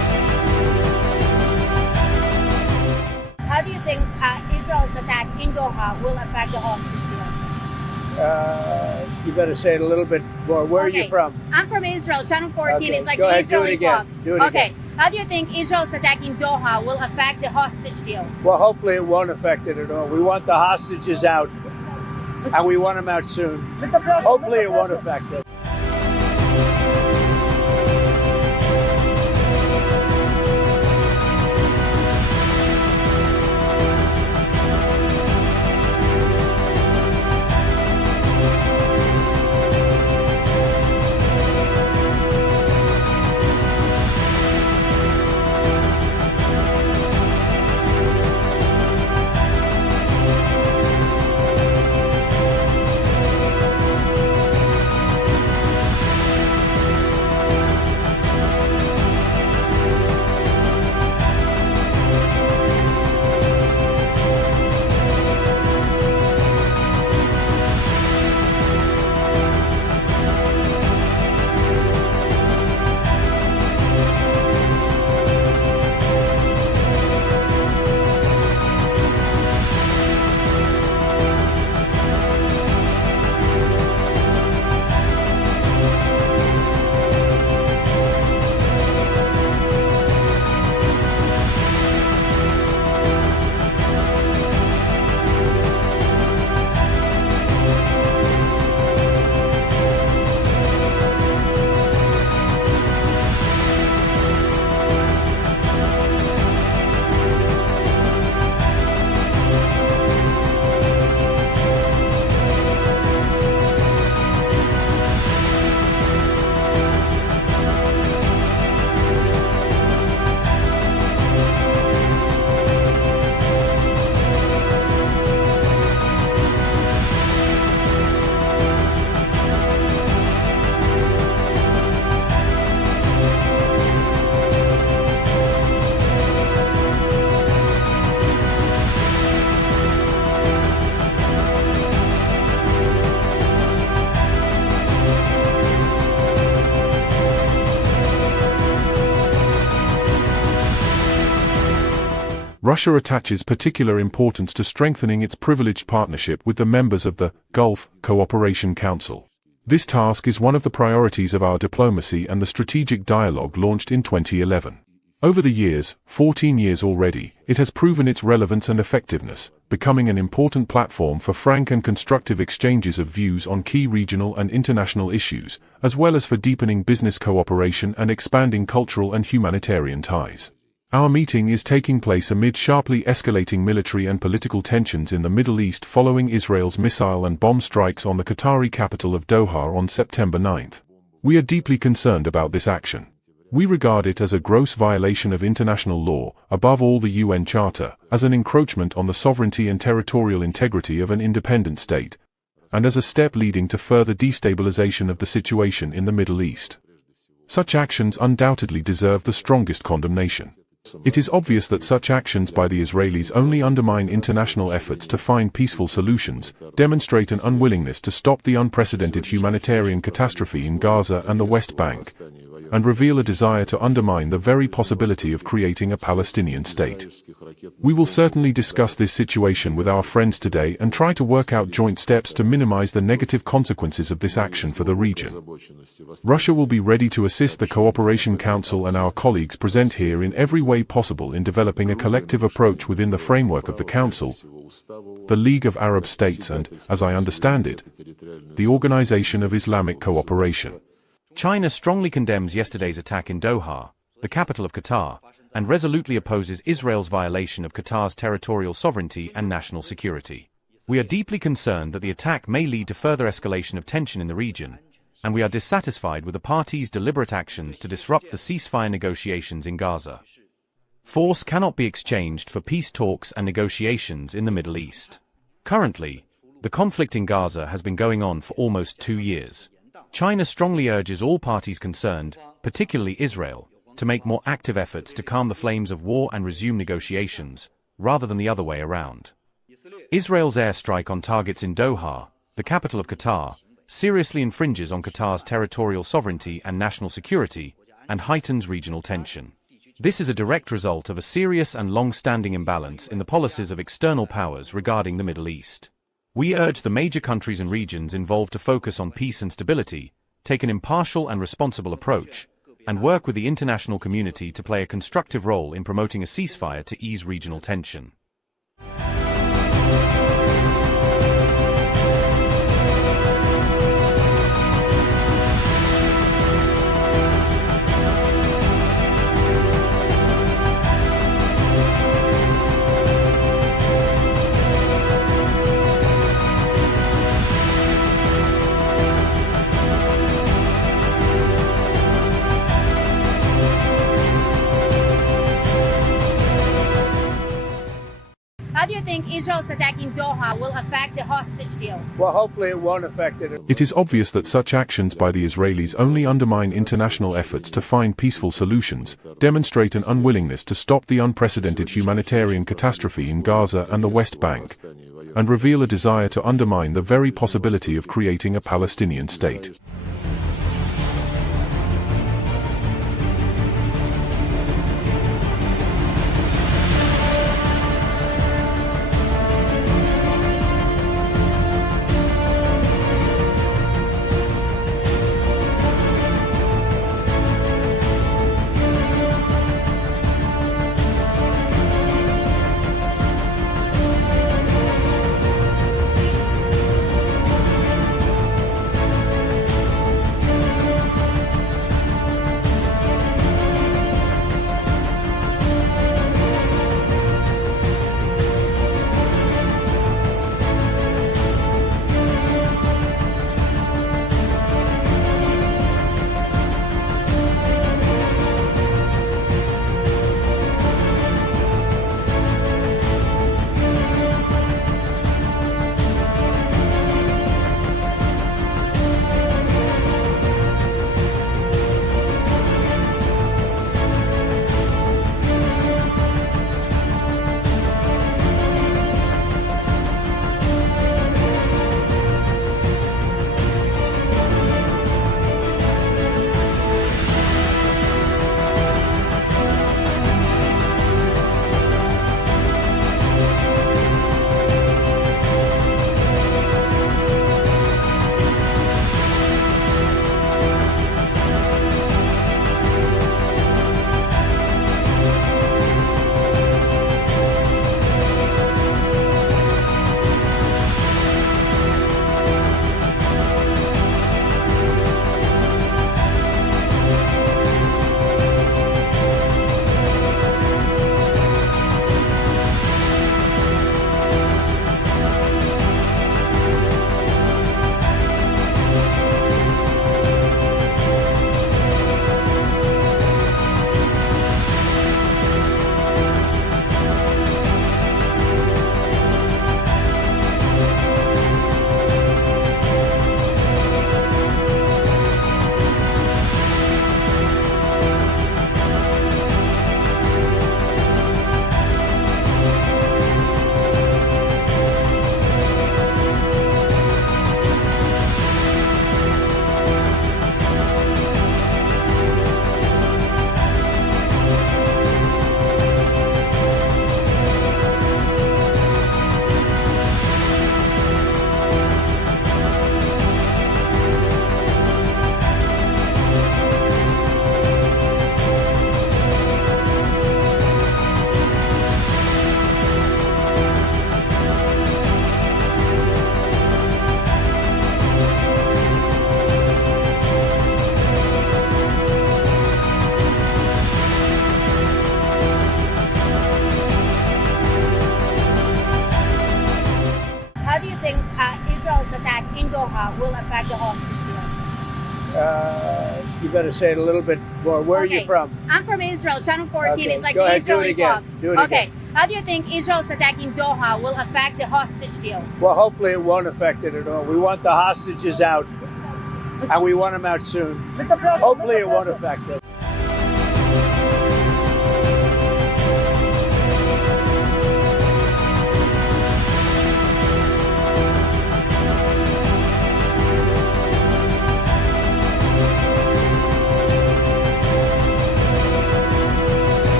in Doha will affect the hostage deal? You better say it a little bit more. Where are you from? I'm from Israel. Channel 14 Okay, is like go the ahead, do it Israeli again. Fox. Do it again. How do you think Israel's attack in Doha will affect the hostage deal? Well, hopefully it won't affect it at all. We want the hostages out, and we want them out soon. Hopefully it won't affect it. Russia attaches particular importance to strengthening its privileged partnership with the members of the Gulf Cooperation Council. This task is one of the priorities of our diplomacy and the strategic dialogue launched in 2011. Over the years, 14 years already, it has proven its relevance and effectiveness, becoming an important platform for frank and constructive exchanges of views on key regional and international issues, as well as for deepening business cooperation and expanding cultural and humanitarian ties. Our meeting is taking place amid sharply escalating military and political tensions in the Middle East following Israel's missile and bomb strikes on the Qatari capital of Doha on September 9. We are deeply concerned about this action. We regard it as a gross violation of international law, above all the UN Charter, as an encroachment on the sovereignty and territorial integrity of an independent state, and as a step leading to further destabilization of the situation in the Middle East. Such actions undoubtedly deserve the strongest condemnation. It is obvious that such actions by the Israelis only undermine international efforts to find peaceful solutions, demonstrate an unwillingness to stop the unprecedented humanitarian catastrophe in Gaza and the West Bank, and reveal a desire to undermine the very possibility of creating a Palestinian state. We will certainly discuss this situation with our friends today and try to work out joint steps to minimize the negative consequences of this action for the region. Russia will be ready to assist the Cooperation Council and our colleagues present here in every way possible in developing a collective approach within the framework of the Council, the League of Arab States and, as I understand it, the Organization of Islamic Cooperation. China strongly condemns yesterday's attack in Doha, the capital of Qatar, and resolutely opposes Israel's violation of Qatar's territorial sovereignty and national security. We are deeply concerned that the attack may lead to further escalation of tension in the region, and we are dissatisfied with the parties' deliberate actions to disrupt the ceasefire negotiations in Gaza. Force cannot be exchanged for peace talks and negotiations in the Middle East. Currently, the conflict in Gaza has been going on for almost 2 years. China strongly urges all parties concerned, particularly Israel, to make more active efforts to calm the flames of war and resume negotiations, rather than the other way around. Israel's airstrike on targets in Doha, the capital of Qatar, seriously infringes on Qatar's territorial sovereignty and national security, and heightens regional tension. This is a direct result of a serious and long-standing imbalance in the policies of external powers regarding the Middle East. We urge the major countries and regions involved to focus on peace and stability, take an impartial and responsible approach, and work with the international community to play a constructive role in promoting a ceasefire to ease regional tension. How do you think Israel's attack in Doha will affect the hostage deal? Well, hopefully it won't affect it. It is obvious that such actions by the Israelis only undermine international efforts to find peaceful solutions, demonstrate an unwillingness to stop the unprecedented humanitarian catastrophe in Gaza and the West Bank, and reveal a desire to undermine the very possibility of creating a Palestinian state. Doha will affect the hostage deal? You better say it a little bit more. Where are you from? I'm from Israel. Channel 14 Okay, is like go the ahead, do it Israeli again. Fox. Do it Okay. again. How do you think Israel's attack in Doha will affect the hostage deal? Well, hopefully it won't affect it at all. We want the hostages out, and we want them out soon. Hopefully it won't affect it.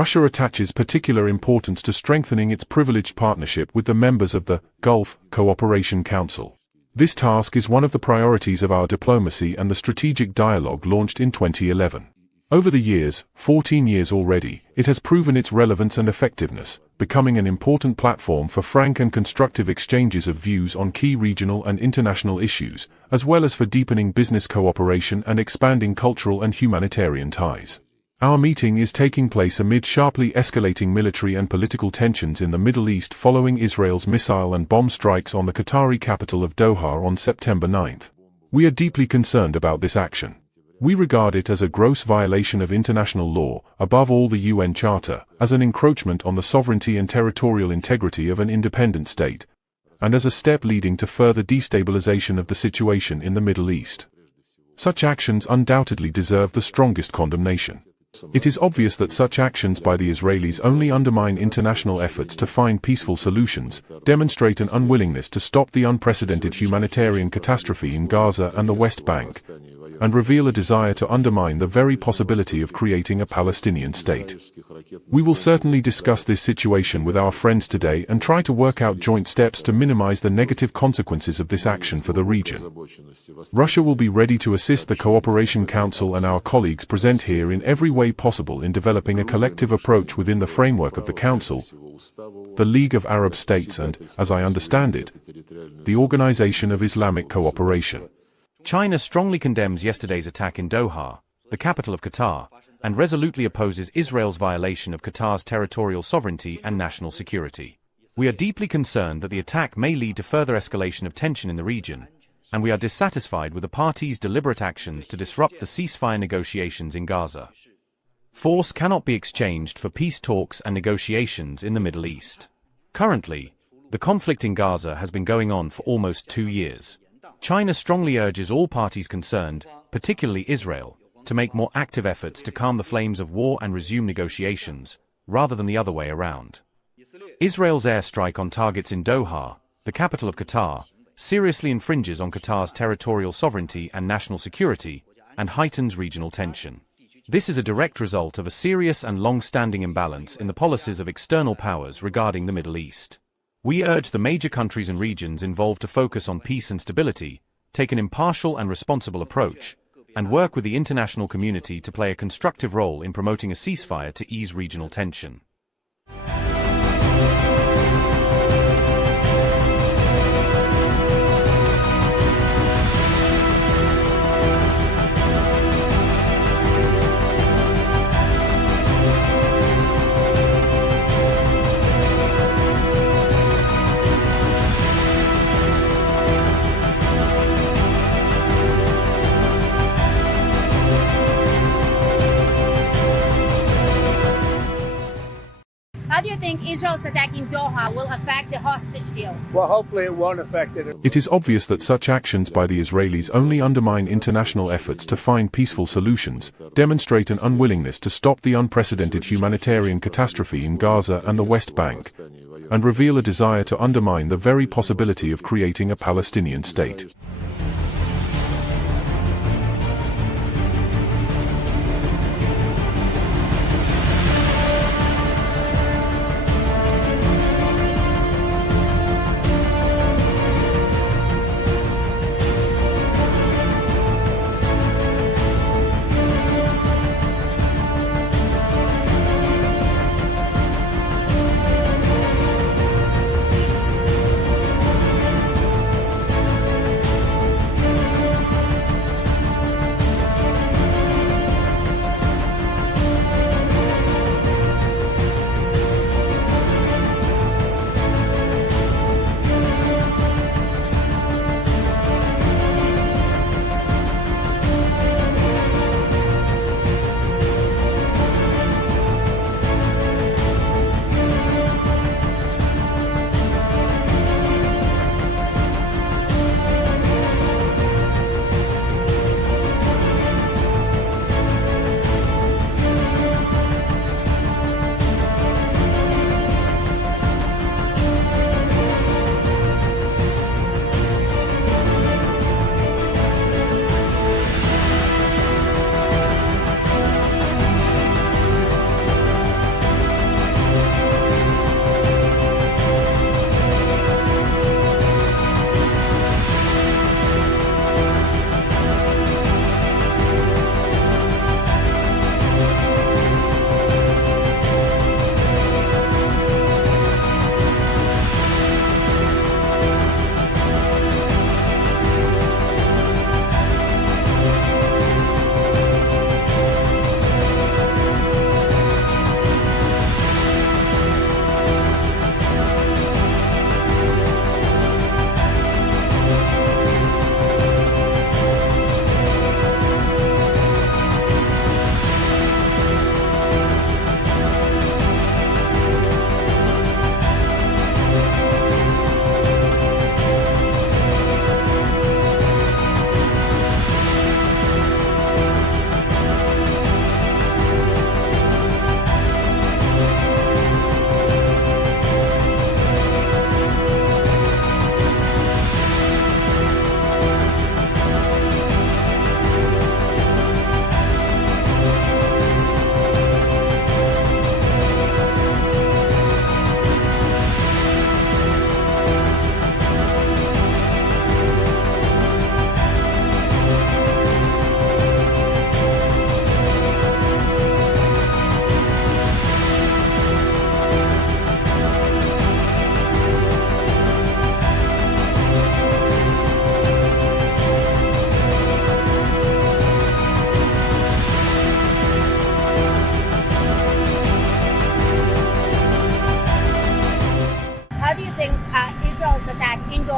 Russia attaches particular importance to strengthening its privileged partnership with the members of the Gulf Cooperation Council. This task is one of the priorities of our diplomacy and the strategic dialogue launched in 2011. Over the years, 14 years already, it has proven its relevance and effectiveness, becoming an important platform for frank and constructive exchanges of views on key regional and international issues, as well as for deepening business cooperation and expanding cultural and humanitarian ties. Our meeting is taking place amid sharply escalating military and political tensions in the Middle East following Israel's missile and bomb strikes on the Qatari capital of Doha on September 9. We are deeply concerned about this action. We regard it as a gross violation of international law, above all the UN Charter, as an encroachment on the sovereignty and territorial integrity of an independent state, and as a step leading to further destabilization of the situation in the Middle East. Such actions undoubtedly deserve the strongest condemnation. It is obvious that such actions by the Israelis only undermine international efforts to find peaceful solutions, demonstrate an unwillingness to stop the unprecedented humanitarian catastrophe in Gaza and the West Bank, and reveal a desire to undermine the very possibility of creating a Palestinian state. We will certainly discuss this situation with our friends today and try to work out joint steps to minimize the negative consequences of this action for the region. Russia will be ready to assist the Cooperation Council and our colleagues present here in every way possible in developing a collective approach within the framework of the Council, the League of Arab States and, as I understand it, the Organization of Islamic Cooperation. China strongly condemns yesterday's attack in Doha, the capital of Qatar, and resolutely opposes Israel's violation of Qatar's territorial sovereignty and national security. We are deeply concerned that the attack may lead to further escalation of tension in the region, and we are dissatisfied with the parties' deliberate actions to disrupt the ceasefire negotiations in Gaza. Force cannot be exchanged for peace talks and negotiations in the Middle East. Currently, the conflict in Gaza has been going on for almost 2 years. China strongly urges all parties concerned, particularly Israel, to make more active efforts to calm the flames of war and resume negotiations, rather than the other way around. Israel's airstrike on targets in Doha, the capital of Qatar, seriously infringes on Qatar's territorial sovereignty and national security, and heightens regional tension. This is a direct result of a serious and long-standing imbalance in the policies of external powers regarding the Middle East. We urge the major countries and regions involved to focus on peace and stability, take an impartial and responsible approach, and work with the international community to play a constructive role in promoting a ceasefire to ease regional tension. How do you think Israel's attack in Doha will affect the hostage deal? Well, hopefully it won't affect it. It is obvious that such actions by the Israelis only undermine international efforts to find peaceful solutions, demonstrate an unwillingness to stop the unprecedented humanitarian catastrophe in Gaza and the West Bank, and reveal a desire to undermine the very possibility of creating a Palestinian state.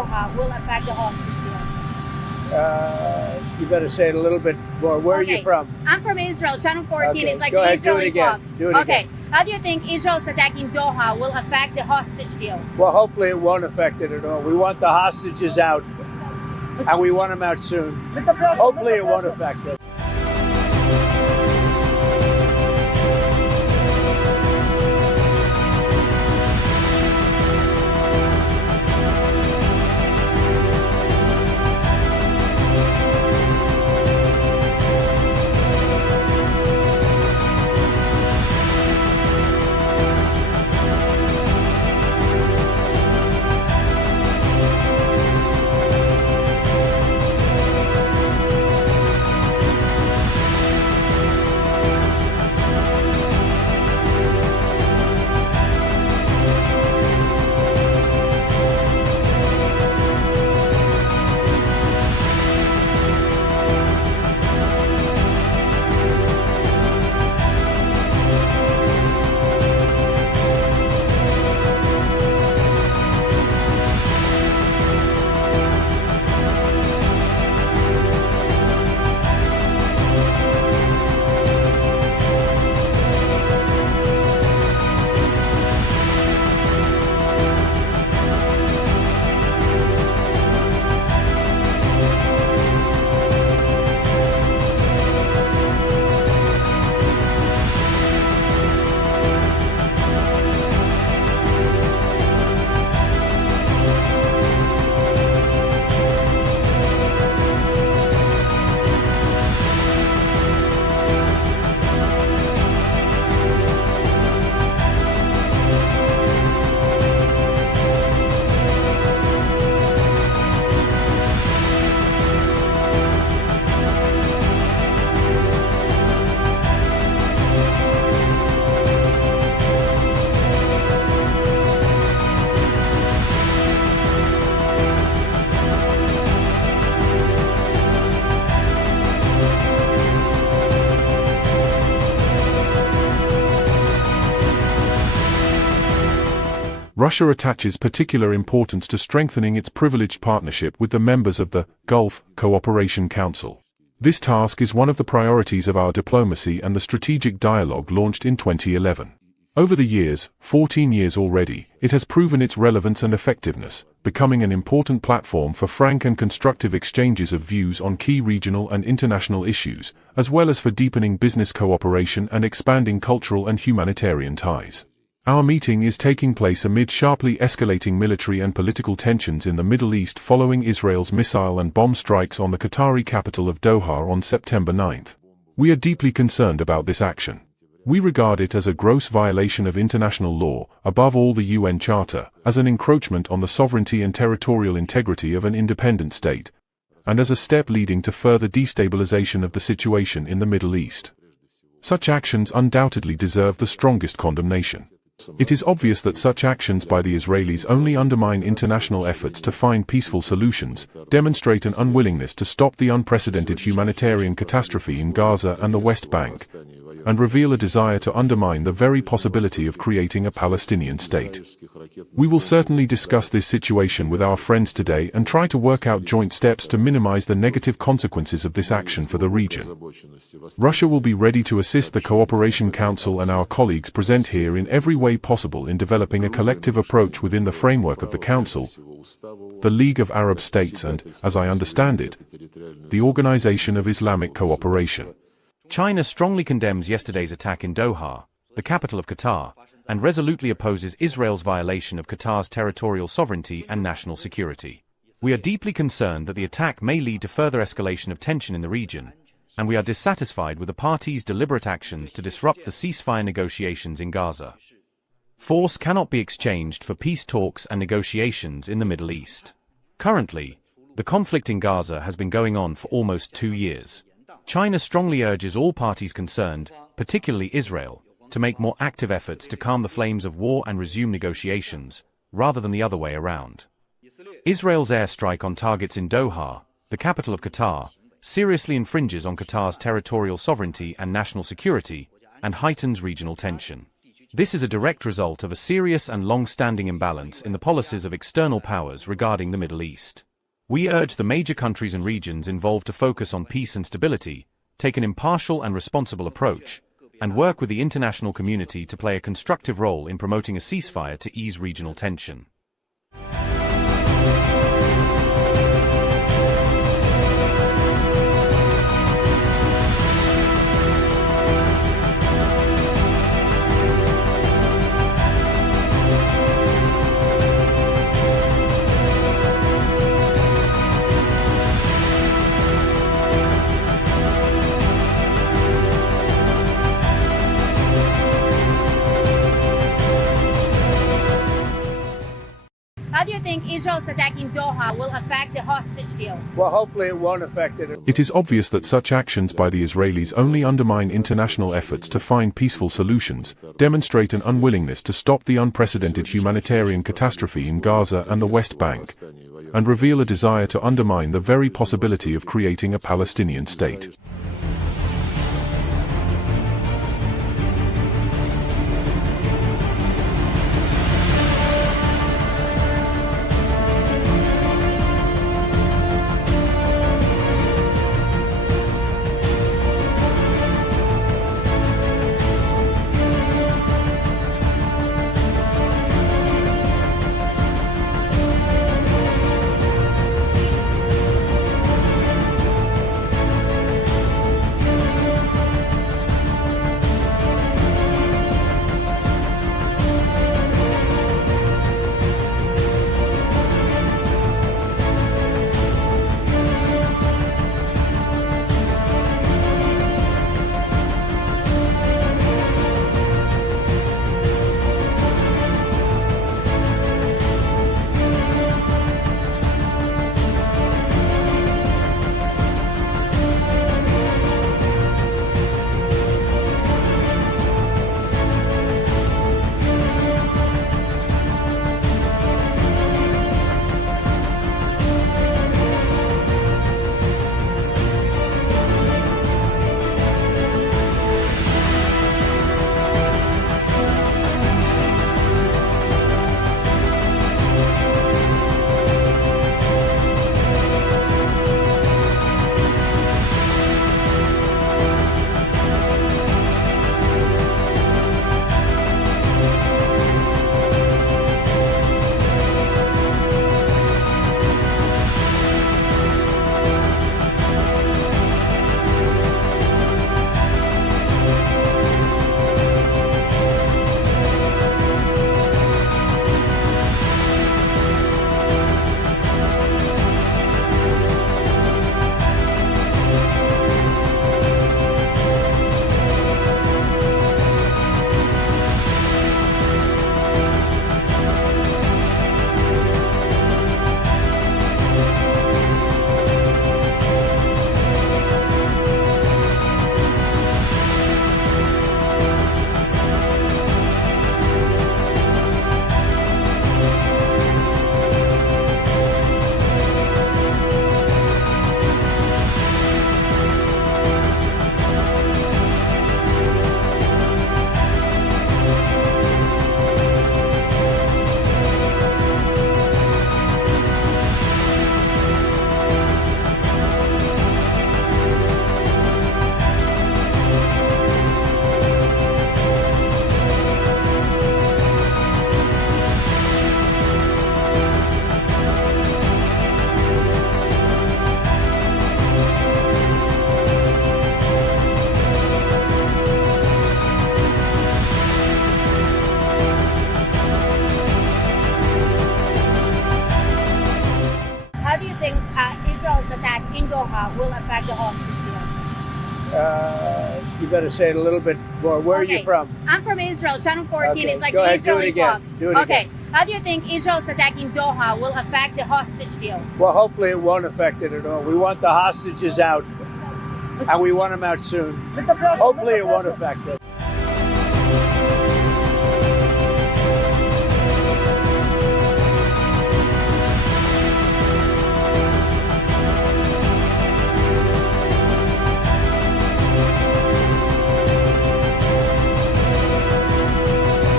Doha will affect the hostage deal? You got to say it a little bit more. Where are you from? I'm from Israel. Channel 14 Okay, is like go the ahead, do it Israeli again. Fox. Do it Okay. again. How do you think Israel's attack in Doha will affect the hostage deal? Well, hopefully it won't affect it at all. We want the hostages out, and we want them out soon. Hopefully it won't affect it. Russia attaches particular importance to strengthening its privileged partnership with the members of the Gulf Cooperation Council. This task is one of the priorities of our diplomacy and the strategic dialogue launched in 2011. Over the years, 14 years already, it has proven its relevance and effectiveness, becoming an important platform for frank and constructive exchanges of views on key regional and international issues, as well as for deepening business cooperation and expanding cultural and humanitarian ties. Our meeting is taking place amid sharply escalating military and political tensions in the Middle East following Israel's missile and bomb strikes on the Qatari capital of Doha on September 9. We are deeply concerned about this action. We regard it as a gross violation of international law, above all the UN Charter, as an encroachment on the sovereignty and territorial integrity of an independent state, and as a step leading to further destabilization of the situation in the Middle East. Such actions undoubtedly deserve the strongest condemnation. It is obvious that such actions by the Israelis only undermine international efforts to find peaceful solutions, demonstrate an unwillingness to stop the unprecedented humanitarian catastrophe in Gaza and the West Bank, and reveal a desire to undermine the very possibility of creating a Palestinian state. We will certainly discuss this situation with our friends today and try to work out joint steps to minimize the negative consequences of this action for the region. Russia will be ready to assist the Cooperation Council and our colleagues present here in every way possible in developing a collective approach within the framework of the Council, the League of Arab States and, as I understand it, the Organization of Islamic Cooperation. China strongly condemns yesterday's attack in Doha, the capital of Qatar, and resolutely opposes Israel's violation of Qatar's territorial sovereignty and national security. We are deeply concerned that the attack may lead to further escalation of tension in the region, and we are dissatisfied with the parties' deliberate actions to disrupt the ceasefire negotiations in Gaza. Force cannot be exchanged for peace talks and negotiations in the Middle East. Currently, the conflict in Gaza has been going on for almost 2 years. China strongly urges all parties concerned, particularly Israel, to make more active efforts to calm the flames of war and resume negotiations, rather than the other way around. Israel's airstrike on targets in Doha, the capital of Qatar, seriously infringes on Qatar's territorial sovereignty and national security, and heightens regional tension. This is a direct result of a serious and long-standing imbalance in the policies of external powers regarding the Middle East. We urge the major countries and regions involved to focus on peace and stability, take an impartial and responsible approach, and work with the international community to play a constructive role in promoting a ceasefire to ease regional tension. How do you think Israel's attack in Doha will affect the hostage deal? Well, hopefully it won't affect it. It is obvious that such actions by the Israelis only undermine international efforts to find peaceful solutions, demonstrate an unwillingness to stop the unprecedented humanitarian catastrophe in Gaza and the West Bank, and reveal a desire to undermine the very possibility of creating a Palestinian state. Israel's attack in Doha will affect the hostage deal? You got to say it a little bit more. Where are you from? I'm from Israel. Channel 14 Okay, is like go the ahead, do it Israeli again. Fox. Do it okay. again. How do you think Israel's attack in Doha will affect the hostage deal? Well, hopefully it won't affect it at all. We want the hostages out, and we want them out soon. Hopefully it won't affect it.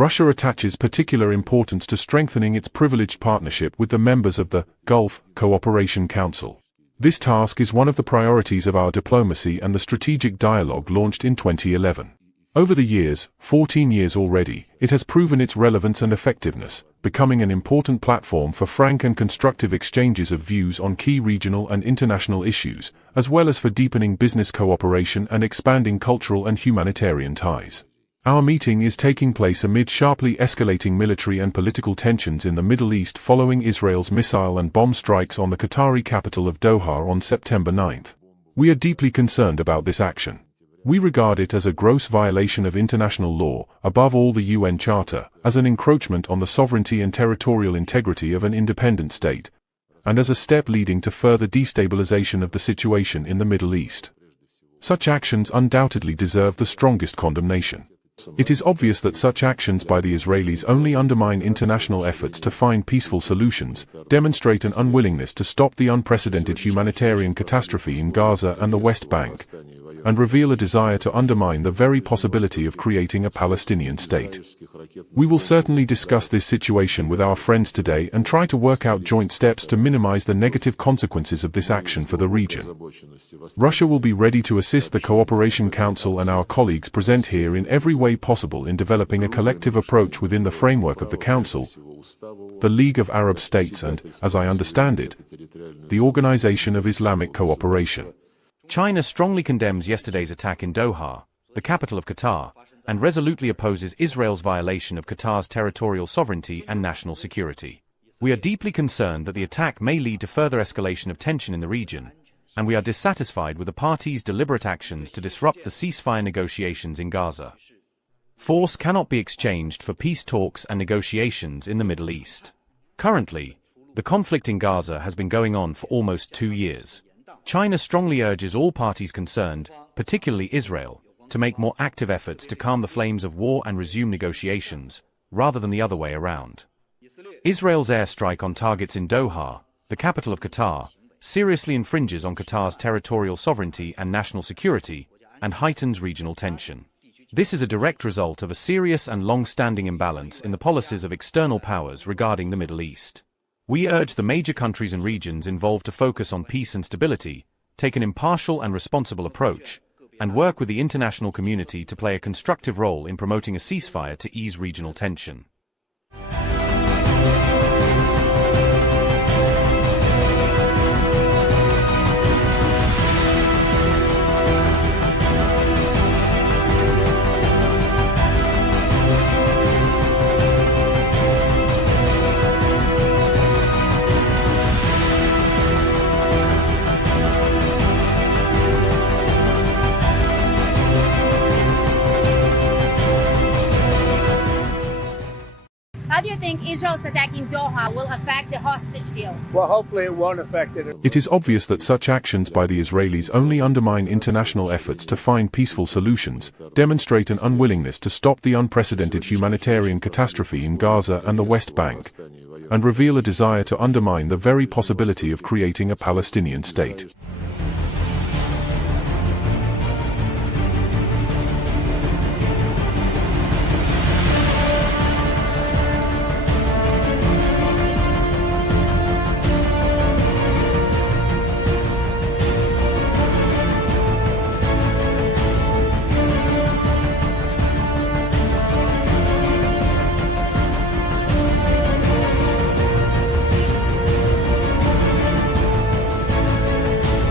Russia attaches particular importance to strengthening its privileged partnership with the members of the Gulf Cooperation Council. This task is one of the priorities of our diplomacy and the strategic dialogue launched in 2011. Over the years, 14 years already, it has proven its relevance and effectiveness, becoming an important platform for frank and constructive exchanges of views on key regional and international issues, as well as for deepening business cooperation and expanding cultural and humanitarian ties. Our meeting is taking place amid sharply escalating military and political tensions in the Middle East following Israel's missile and bomb strikes on the Qatari capital of Doha on September 9. We are deeply concerned about this action. We regard it as a gross violation of international law, above all the UN Charter, as an encroachment on the sovereignty and territorial integrity of an independent state, and as a step leading to further destabilization of the situation in the Middle East. Such actions undoubtedly deserve the strongest condemnation. It is obvious that such actions by the Israelis only undermine international efforts to find peaceful solutions, demonstrate an unwillingness to stop the unprecedented humanitarian catastrophe in Gaza and the West Bank, and reveal a desire to undermine the very possibility of creating a Palestinian state. We will certainly discuss this situation with our friends today and try to work out joint steps to minimize the negative consequences of this action for the region. Russia will be ready to assist the Cooperation Council and our colleagues present here in every way possible in developing a collective approach within the framework of the Council, the League of Arab States and, as I understand it, the Organization of Islamic Cooperation. China strongly condemns yesterday's attack in Doha, the capital of Qatar, and resolutely opposes Israel's violation of Qatar's territorial sovereignty and national security. We are deeply concerned that the attack may lead to further escalation of tension in the region, and we are dissatisfied with the parties' deliberate actions to disrupt the ceasefire negotiations in Gaza. Force cannot be exchanged for peace talks and negotiations in the Middle East. Currently, the conflict in Gaza has been going on for almost 2 years. China strongly urges all parties concerned, particularly Israel, to make more active efforts to calm the flames of war and resume negotiations, rather than the other way around. Israel's airstrike on targets in Doha, the capital of Qatar, seriously infringes on Qatar's territorial sovereignty and national security, and heightens regional tension. This is a direct result of a serious and long-standing imbalance in the policies of external powers regarding the Middle East. We urge the major countries and regions involved to focus on peace and stability, take an impartial and responsible approach, and work with the international community to play a constructive role in promoting a ceasefire to ease regional tension. How do you think Israel's attack in Doha will affect the hostage deal? Well, hopefully it won't affect it. It is obvious that such actions by the Israelis only undermine international efforts to find peaceful solutions, demonstrate an unwillingness to stop the unprecedented humanitarian catastrophe in Gaza and the West Bank, and reveal a desire to undermine the very possibility of creating a Palestinian state.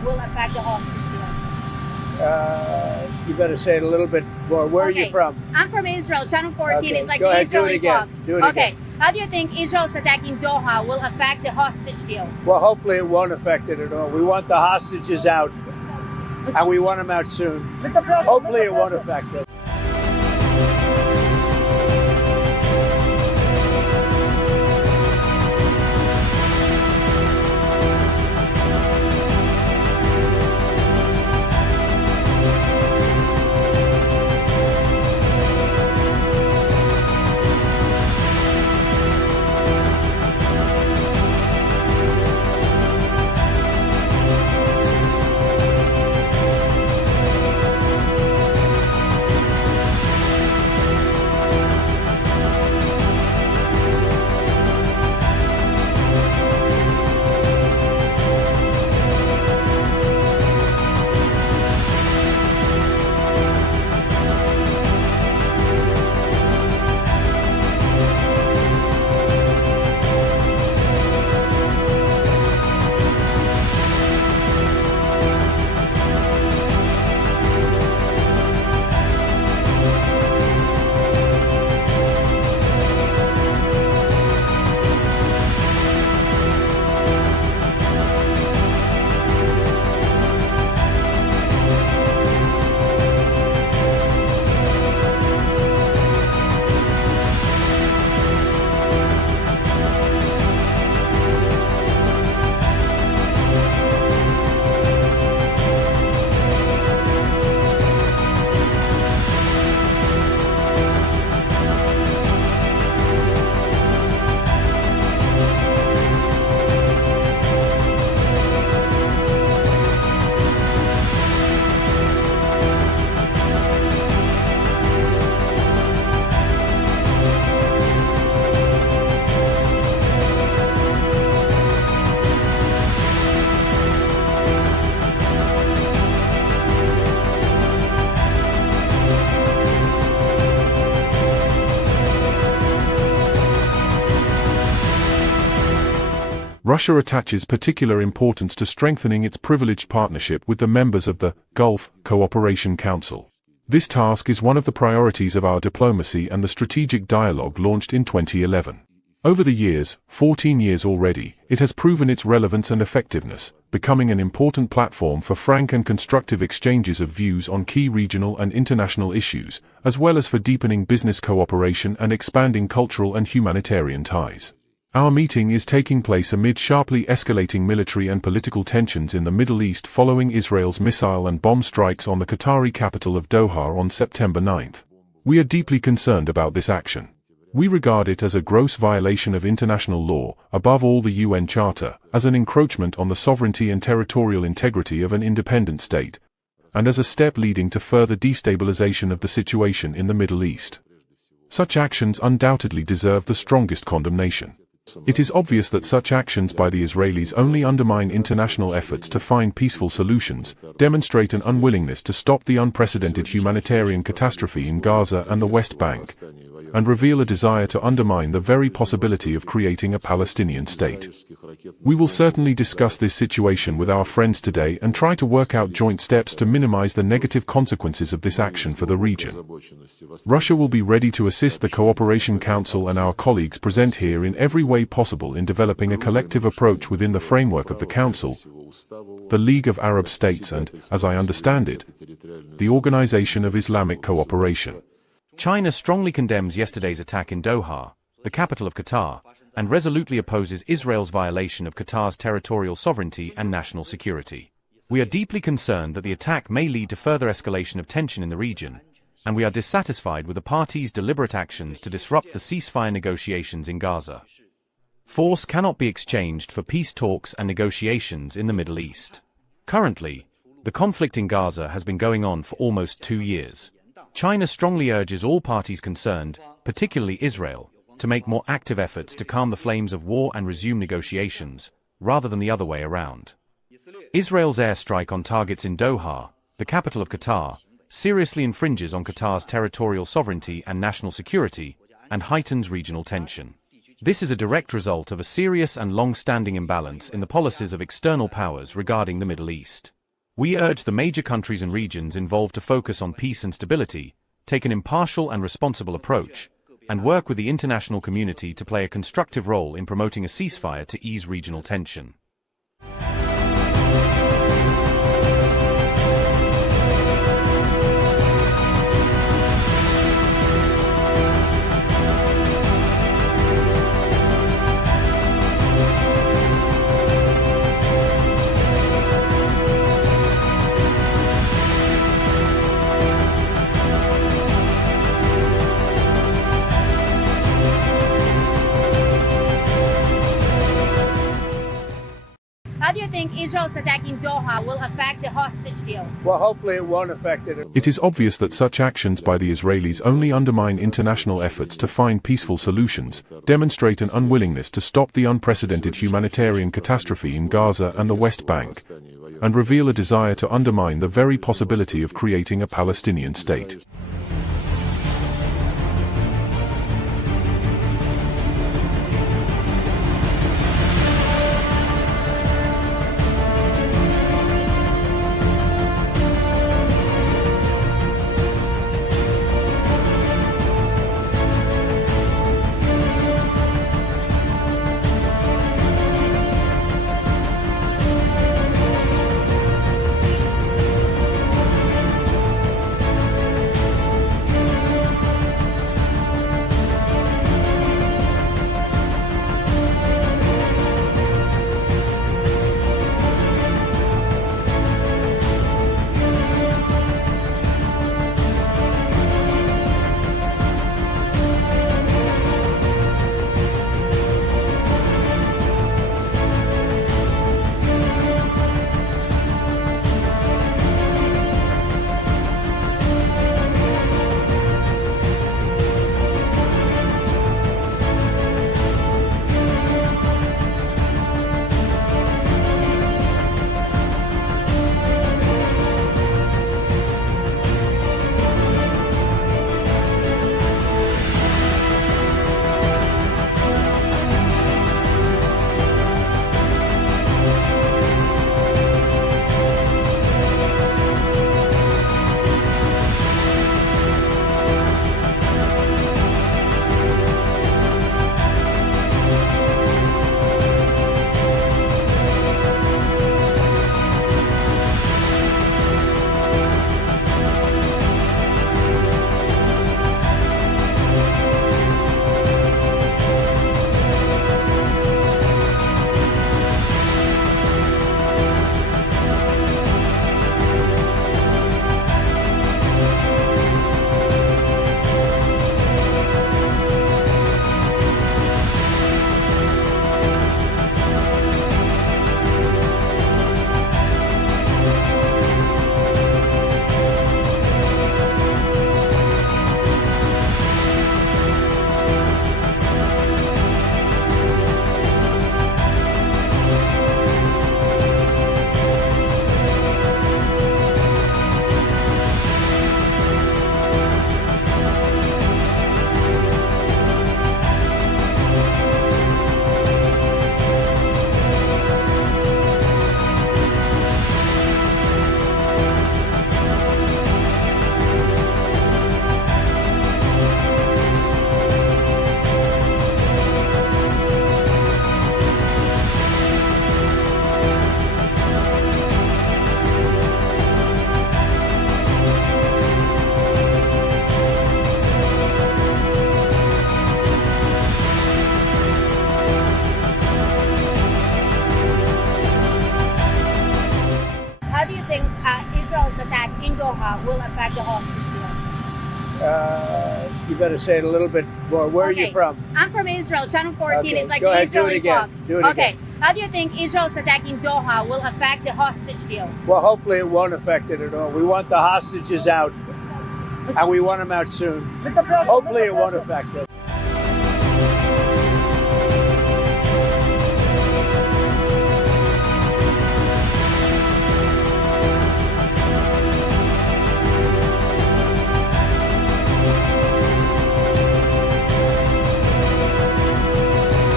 Doha will affect the hostage deal? You got to say it a little bit more. Where are you from? I'm from Israel. Channel 14 Okay, is like go the ahead, do it Israeli again. Fox. Do it Okay. again. How do you think Israel's attack in Doha will affect the hostage deal? Well, hopefully it won't affect it at all. We want the hostages out, and we want them out soon. Hopefully it won't affect it. Russia attaches particular importance to strengthening its privileged partnership with the members of the Gulf Cooperation Council. This task is one of the priorities of our diplomacy and the strategic dialogue launched in 2011. Over the years, 14 years already, it has proven its relevance and effectiveness, becoming an important platform for frank and constructive exchanges of views on key regional and international issues, as well as for deepening business cooperation and expanding cultural and humanitarian ties. Our meeting is taking place amid sharply escalating military and political tensions in the Middle East following Israel's missile and bomb strikes on the Qatari capital of Doha on September 9. We are deeply concerned about this action. We regard it as a gross violation of international law, above all the UN Charter, as an encroachment on the sovereignty and territorial integrity of an independent state, and as a step leading to further destabilization of the situation in the Middle East. Such actions undoubtedly deserve the strongest condemnation. It is obvious that such actions by the Israelis only undermine international efforts to find peaceful solutions, demonstrate an unwillingness to stop the unprecedented humanitarian catastrophe in Gaza and the West Bank, and reveal a desire to undermine the very possibility of creating a Palestinian state. We will certainly discuss this situation with our friends today and try to work out joint steps to minimize the negative consequences of this action for the region. Russia will be ready to assist the Cooperation Council and our colleagues present here in every way possible in developing a collective approach within the framework of the Council, the League of Arab States and, as I understand it, the Organization of Islamic Cooperation. China strongly condemns yesterday's attack in Doha, the capital of Qatar, and resolutely opposes Israel's violation of Qatar's territorial sovereignty and national security. We are deeply concerned that the attack may lead to further escalation of tension in the region, and we are dissatisfied with the parties' deliberate actions to disrupt the ceasefire negotiations in Gaza. Force cannot be exchanged for peace talks and negotiations in the Middle East. Currently, the conflict in Gaza has been going on for almost 2 years. China strongly urges all parties concerned, particularly Israel, to make more active efforts to calm the flames of war and resume negotiations, rather than the other way around. Israel's airstrike on targets in Doha, the capital of Qatar, seriously infringes on Qatar's territorial sovereignty and national security, and heightens regional tension. This is a direct result of a serious and long-standing imbalance in the policies of external powers regarding the Middle East. We urge the major countries and regions involved to focus on peace and stability, take an impartial and responsible approach, and work with the international community to play a constructive role in promoting a ceasefire to ease regional tension. How do you think Israel's attack in Doha will affect the hostage deal? Well, hopefully it won't affect it. It is obvious that such actions by the Israelis only undermine international efforts to find peaceful solutions, demonstrate an unwillingness to stop the unprecedented humanitarian catastrophe in Gaza and the West Bank, and reveal a desire to undermine the very possibility of creating a Palestinian state. Doha will affect the hostage deal? You got to say it a little bit more. Where are Okay. you from? I'm from Israel. Channel 14 Okay, is like go the ahead, do it Israeli again. Fox. Do it Okay. again. How do you think Israel's attack in Doha will affect the hostage deal? Well, hopefully it won't affect it at all. We want the hostages out, and we want them out soon. Hopefully it won't affect it.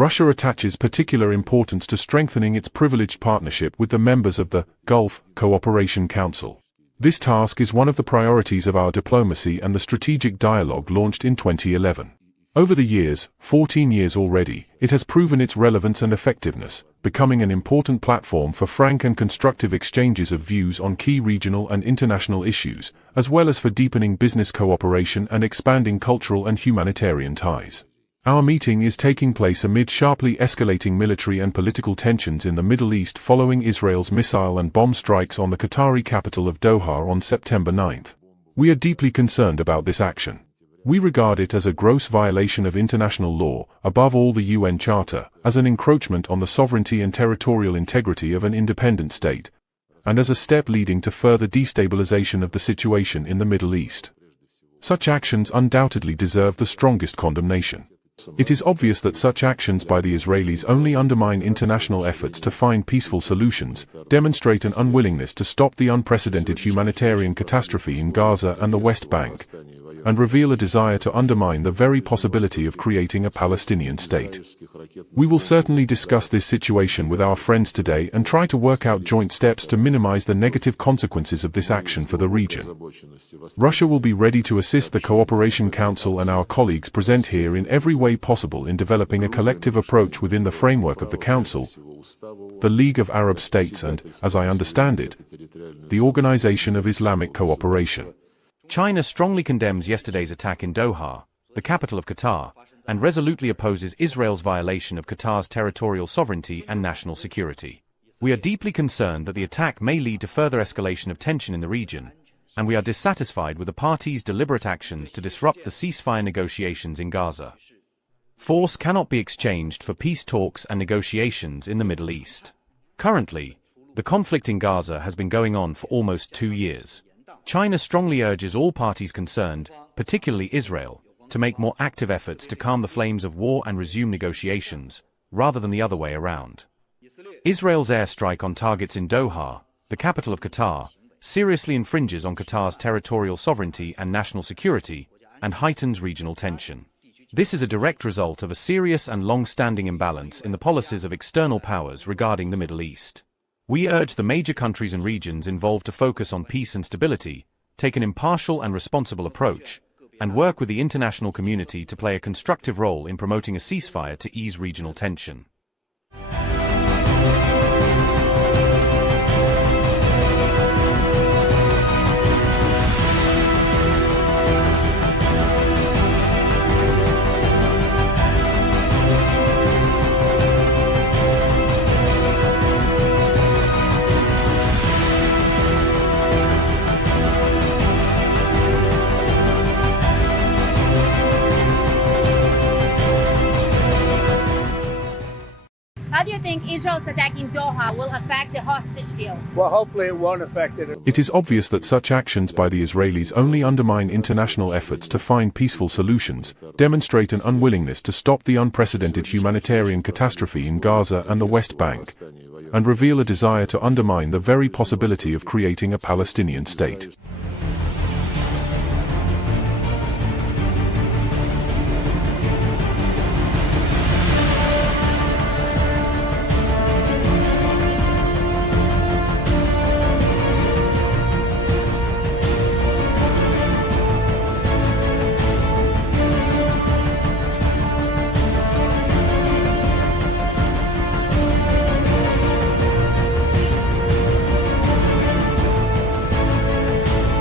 Russia attaches particular importance to strengthening its privileged partnership with the members of the Gulf Cooperation Council. This task is one of the priorities of our diplomacy and the strategic dialogue launched in 2011. Over the years, 14 years already, it has proven its relevance and effectiveness, becoming an important platform for frank and constructive exchanges of views on key regional and international issues, as well as for deepening business cooperation and expanding cultural and humanitarian ties. Our meeting is taking place amid sharply escalating military and political tensions in the Middle East following Israel's missile and bomb strikes on the Qatari capital of Doha on September 9. We are deeply concerned about this action. We regard it as a gross violation of international law, above all the UN Charter, as an encroachment on the sovereignty and territorial integrity of an independent state, and as a step leading to further destabilization of the situation in the Middle East. Such actions undoubtedly deserve the strongest condemnation. It is obvious that such actions by the Israelis only undermine international efforts to find peaceful solutions, demonstrate an unwillingness to stop the unprecedented humanitarian catastrophe in Gaza and the West Bank, and reveal a desire to undermine the very possibility of creating a Palestinian state. We will certainly discuss this situation with our friends today and try to work out joint steps to minimize the negative consequences of this action for the region. Russia will be ready to assist the Cooperation Council and our colleagues present here in every way possible in developing a collective approach within the framework of the Council, the League of Arab States and, as I understand it, the Organization of Islamic Cooperation. China strongly condemns yesterday's attack in Doha, the capital of Qatar, and resolutely opposes Israel's violation of Qatar's territorial sovereignty and national security. We are deeply concerned that the attack may lead to further escalation of tension in the region, and we are dissatisfied with the parties' deliberate actions to disrupt the ceasefire negotiations in Gaza. Force cannot be exchanged for peace talks and negotiations in the Middle East. Currently, the conflict in Gaza has been going on for almost 2 years. China strongly urges all parties concerned, particularly Israel, to make more active efforts to calm the flames of war and resume negotiations, rather than the other way around. Israel's airstrike on targets in Doha, the capital of Qatar, seriously infringes on Qatar's territorial sovereignty and national security, and heightens regional tension. This is a direct result of a serious and long-standing imbalance in the policies of external powers regarding the Middle East. We urge the major countries and regions involved to focus on peace and stability, take an impartial and responsible approach, and work with the international community to play a constructive role in promoting a ceasefire to ease regional tension. How do you think Israel's attack in Doha will affect the hostage deal? Well, hopefully it won't affect it. It is obvious that such actions by the Israelis only undermine international efforts to find peaceful solutions, demonstrate an unwillingness to stop the unprecedented humanitarian catastrophe in Gaza and the West Bank, and reveal a desire to undermine the very possibility of creating a Palestinian state.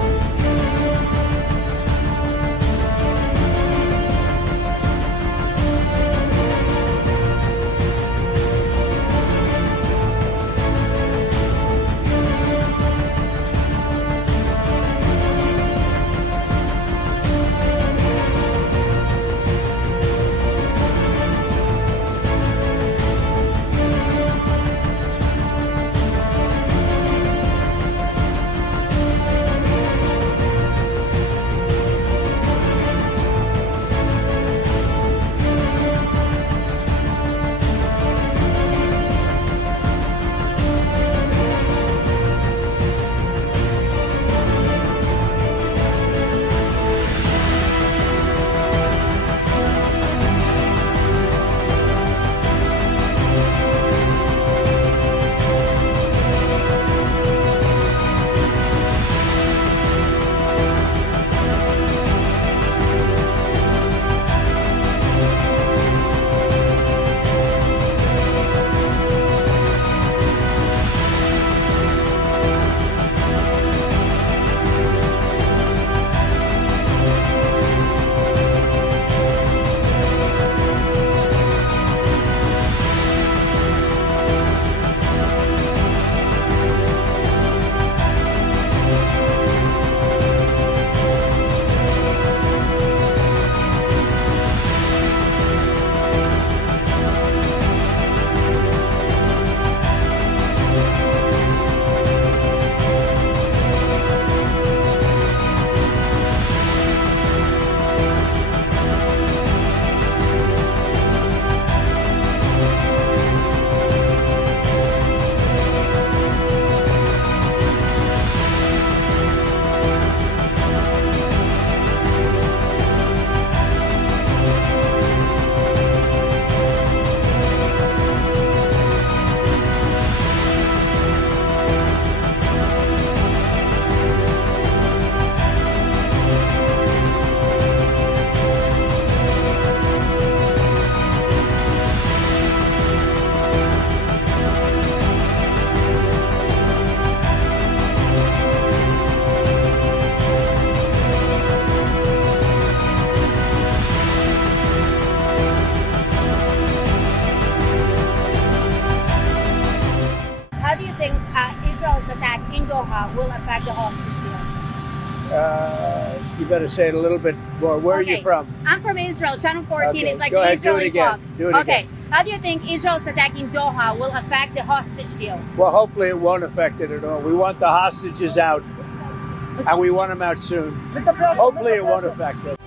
You better say it a little bit more. Where are you from? I'm from Israel. Channel 14 Okay, is like go the ahead, do it Israeli again. Fox. Do it Okay. again. How do you think Israel's attack in Doha will affect the hostage deal? Well, hopefully it won't affect it at all. We want the hostages out, and we want them out soon. Hopefully it won't affect it.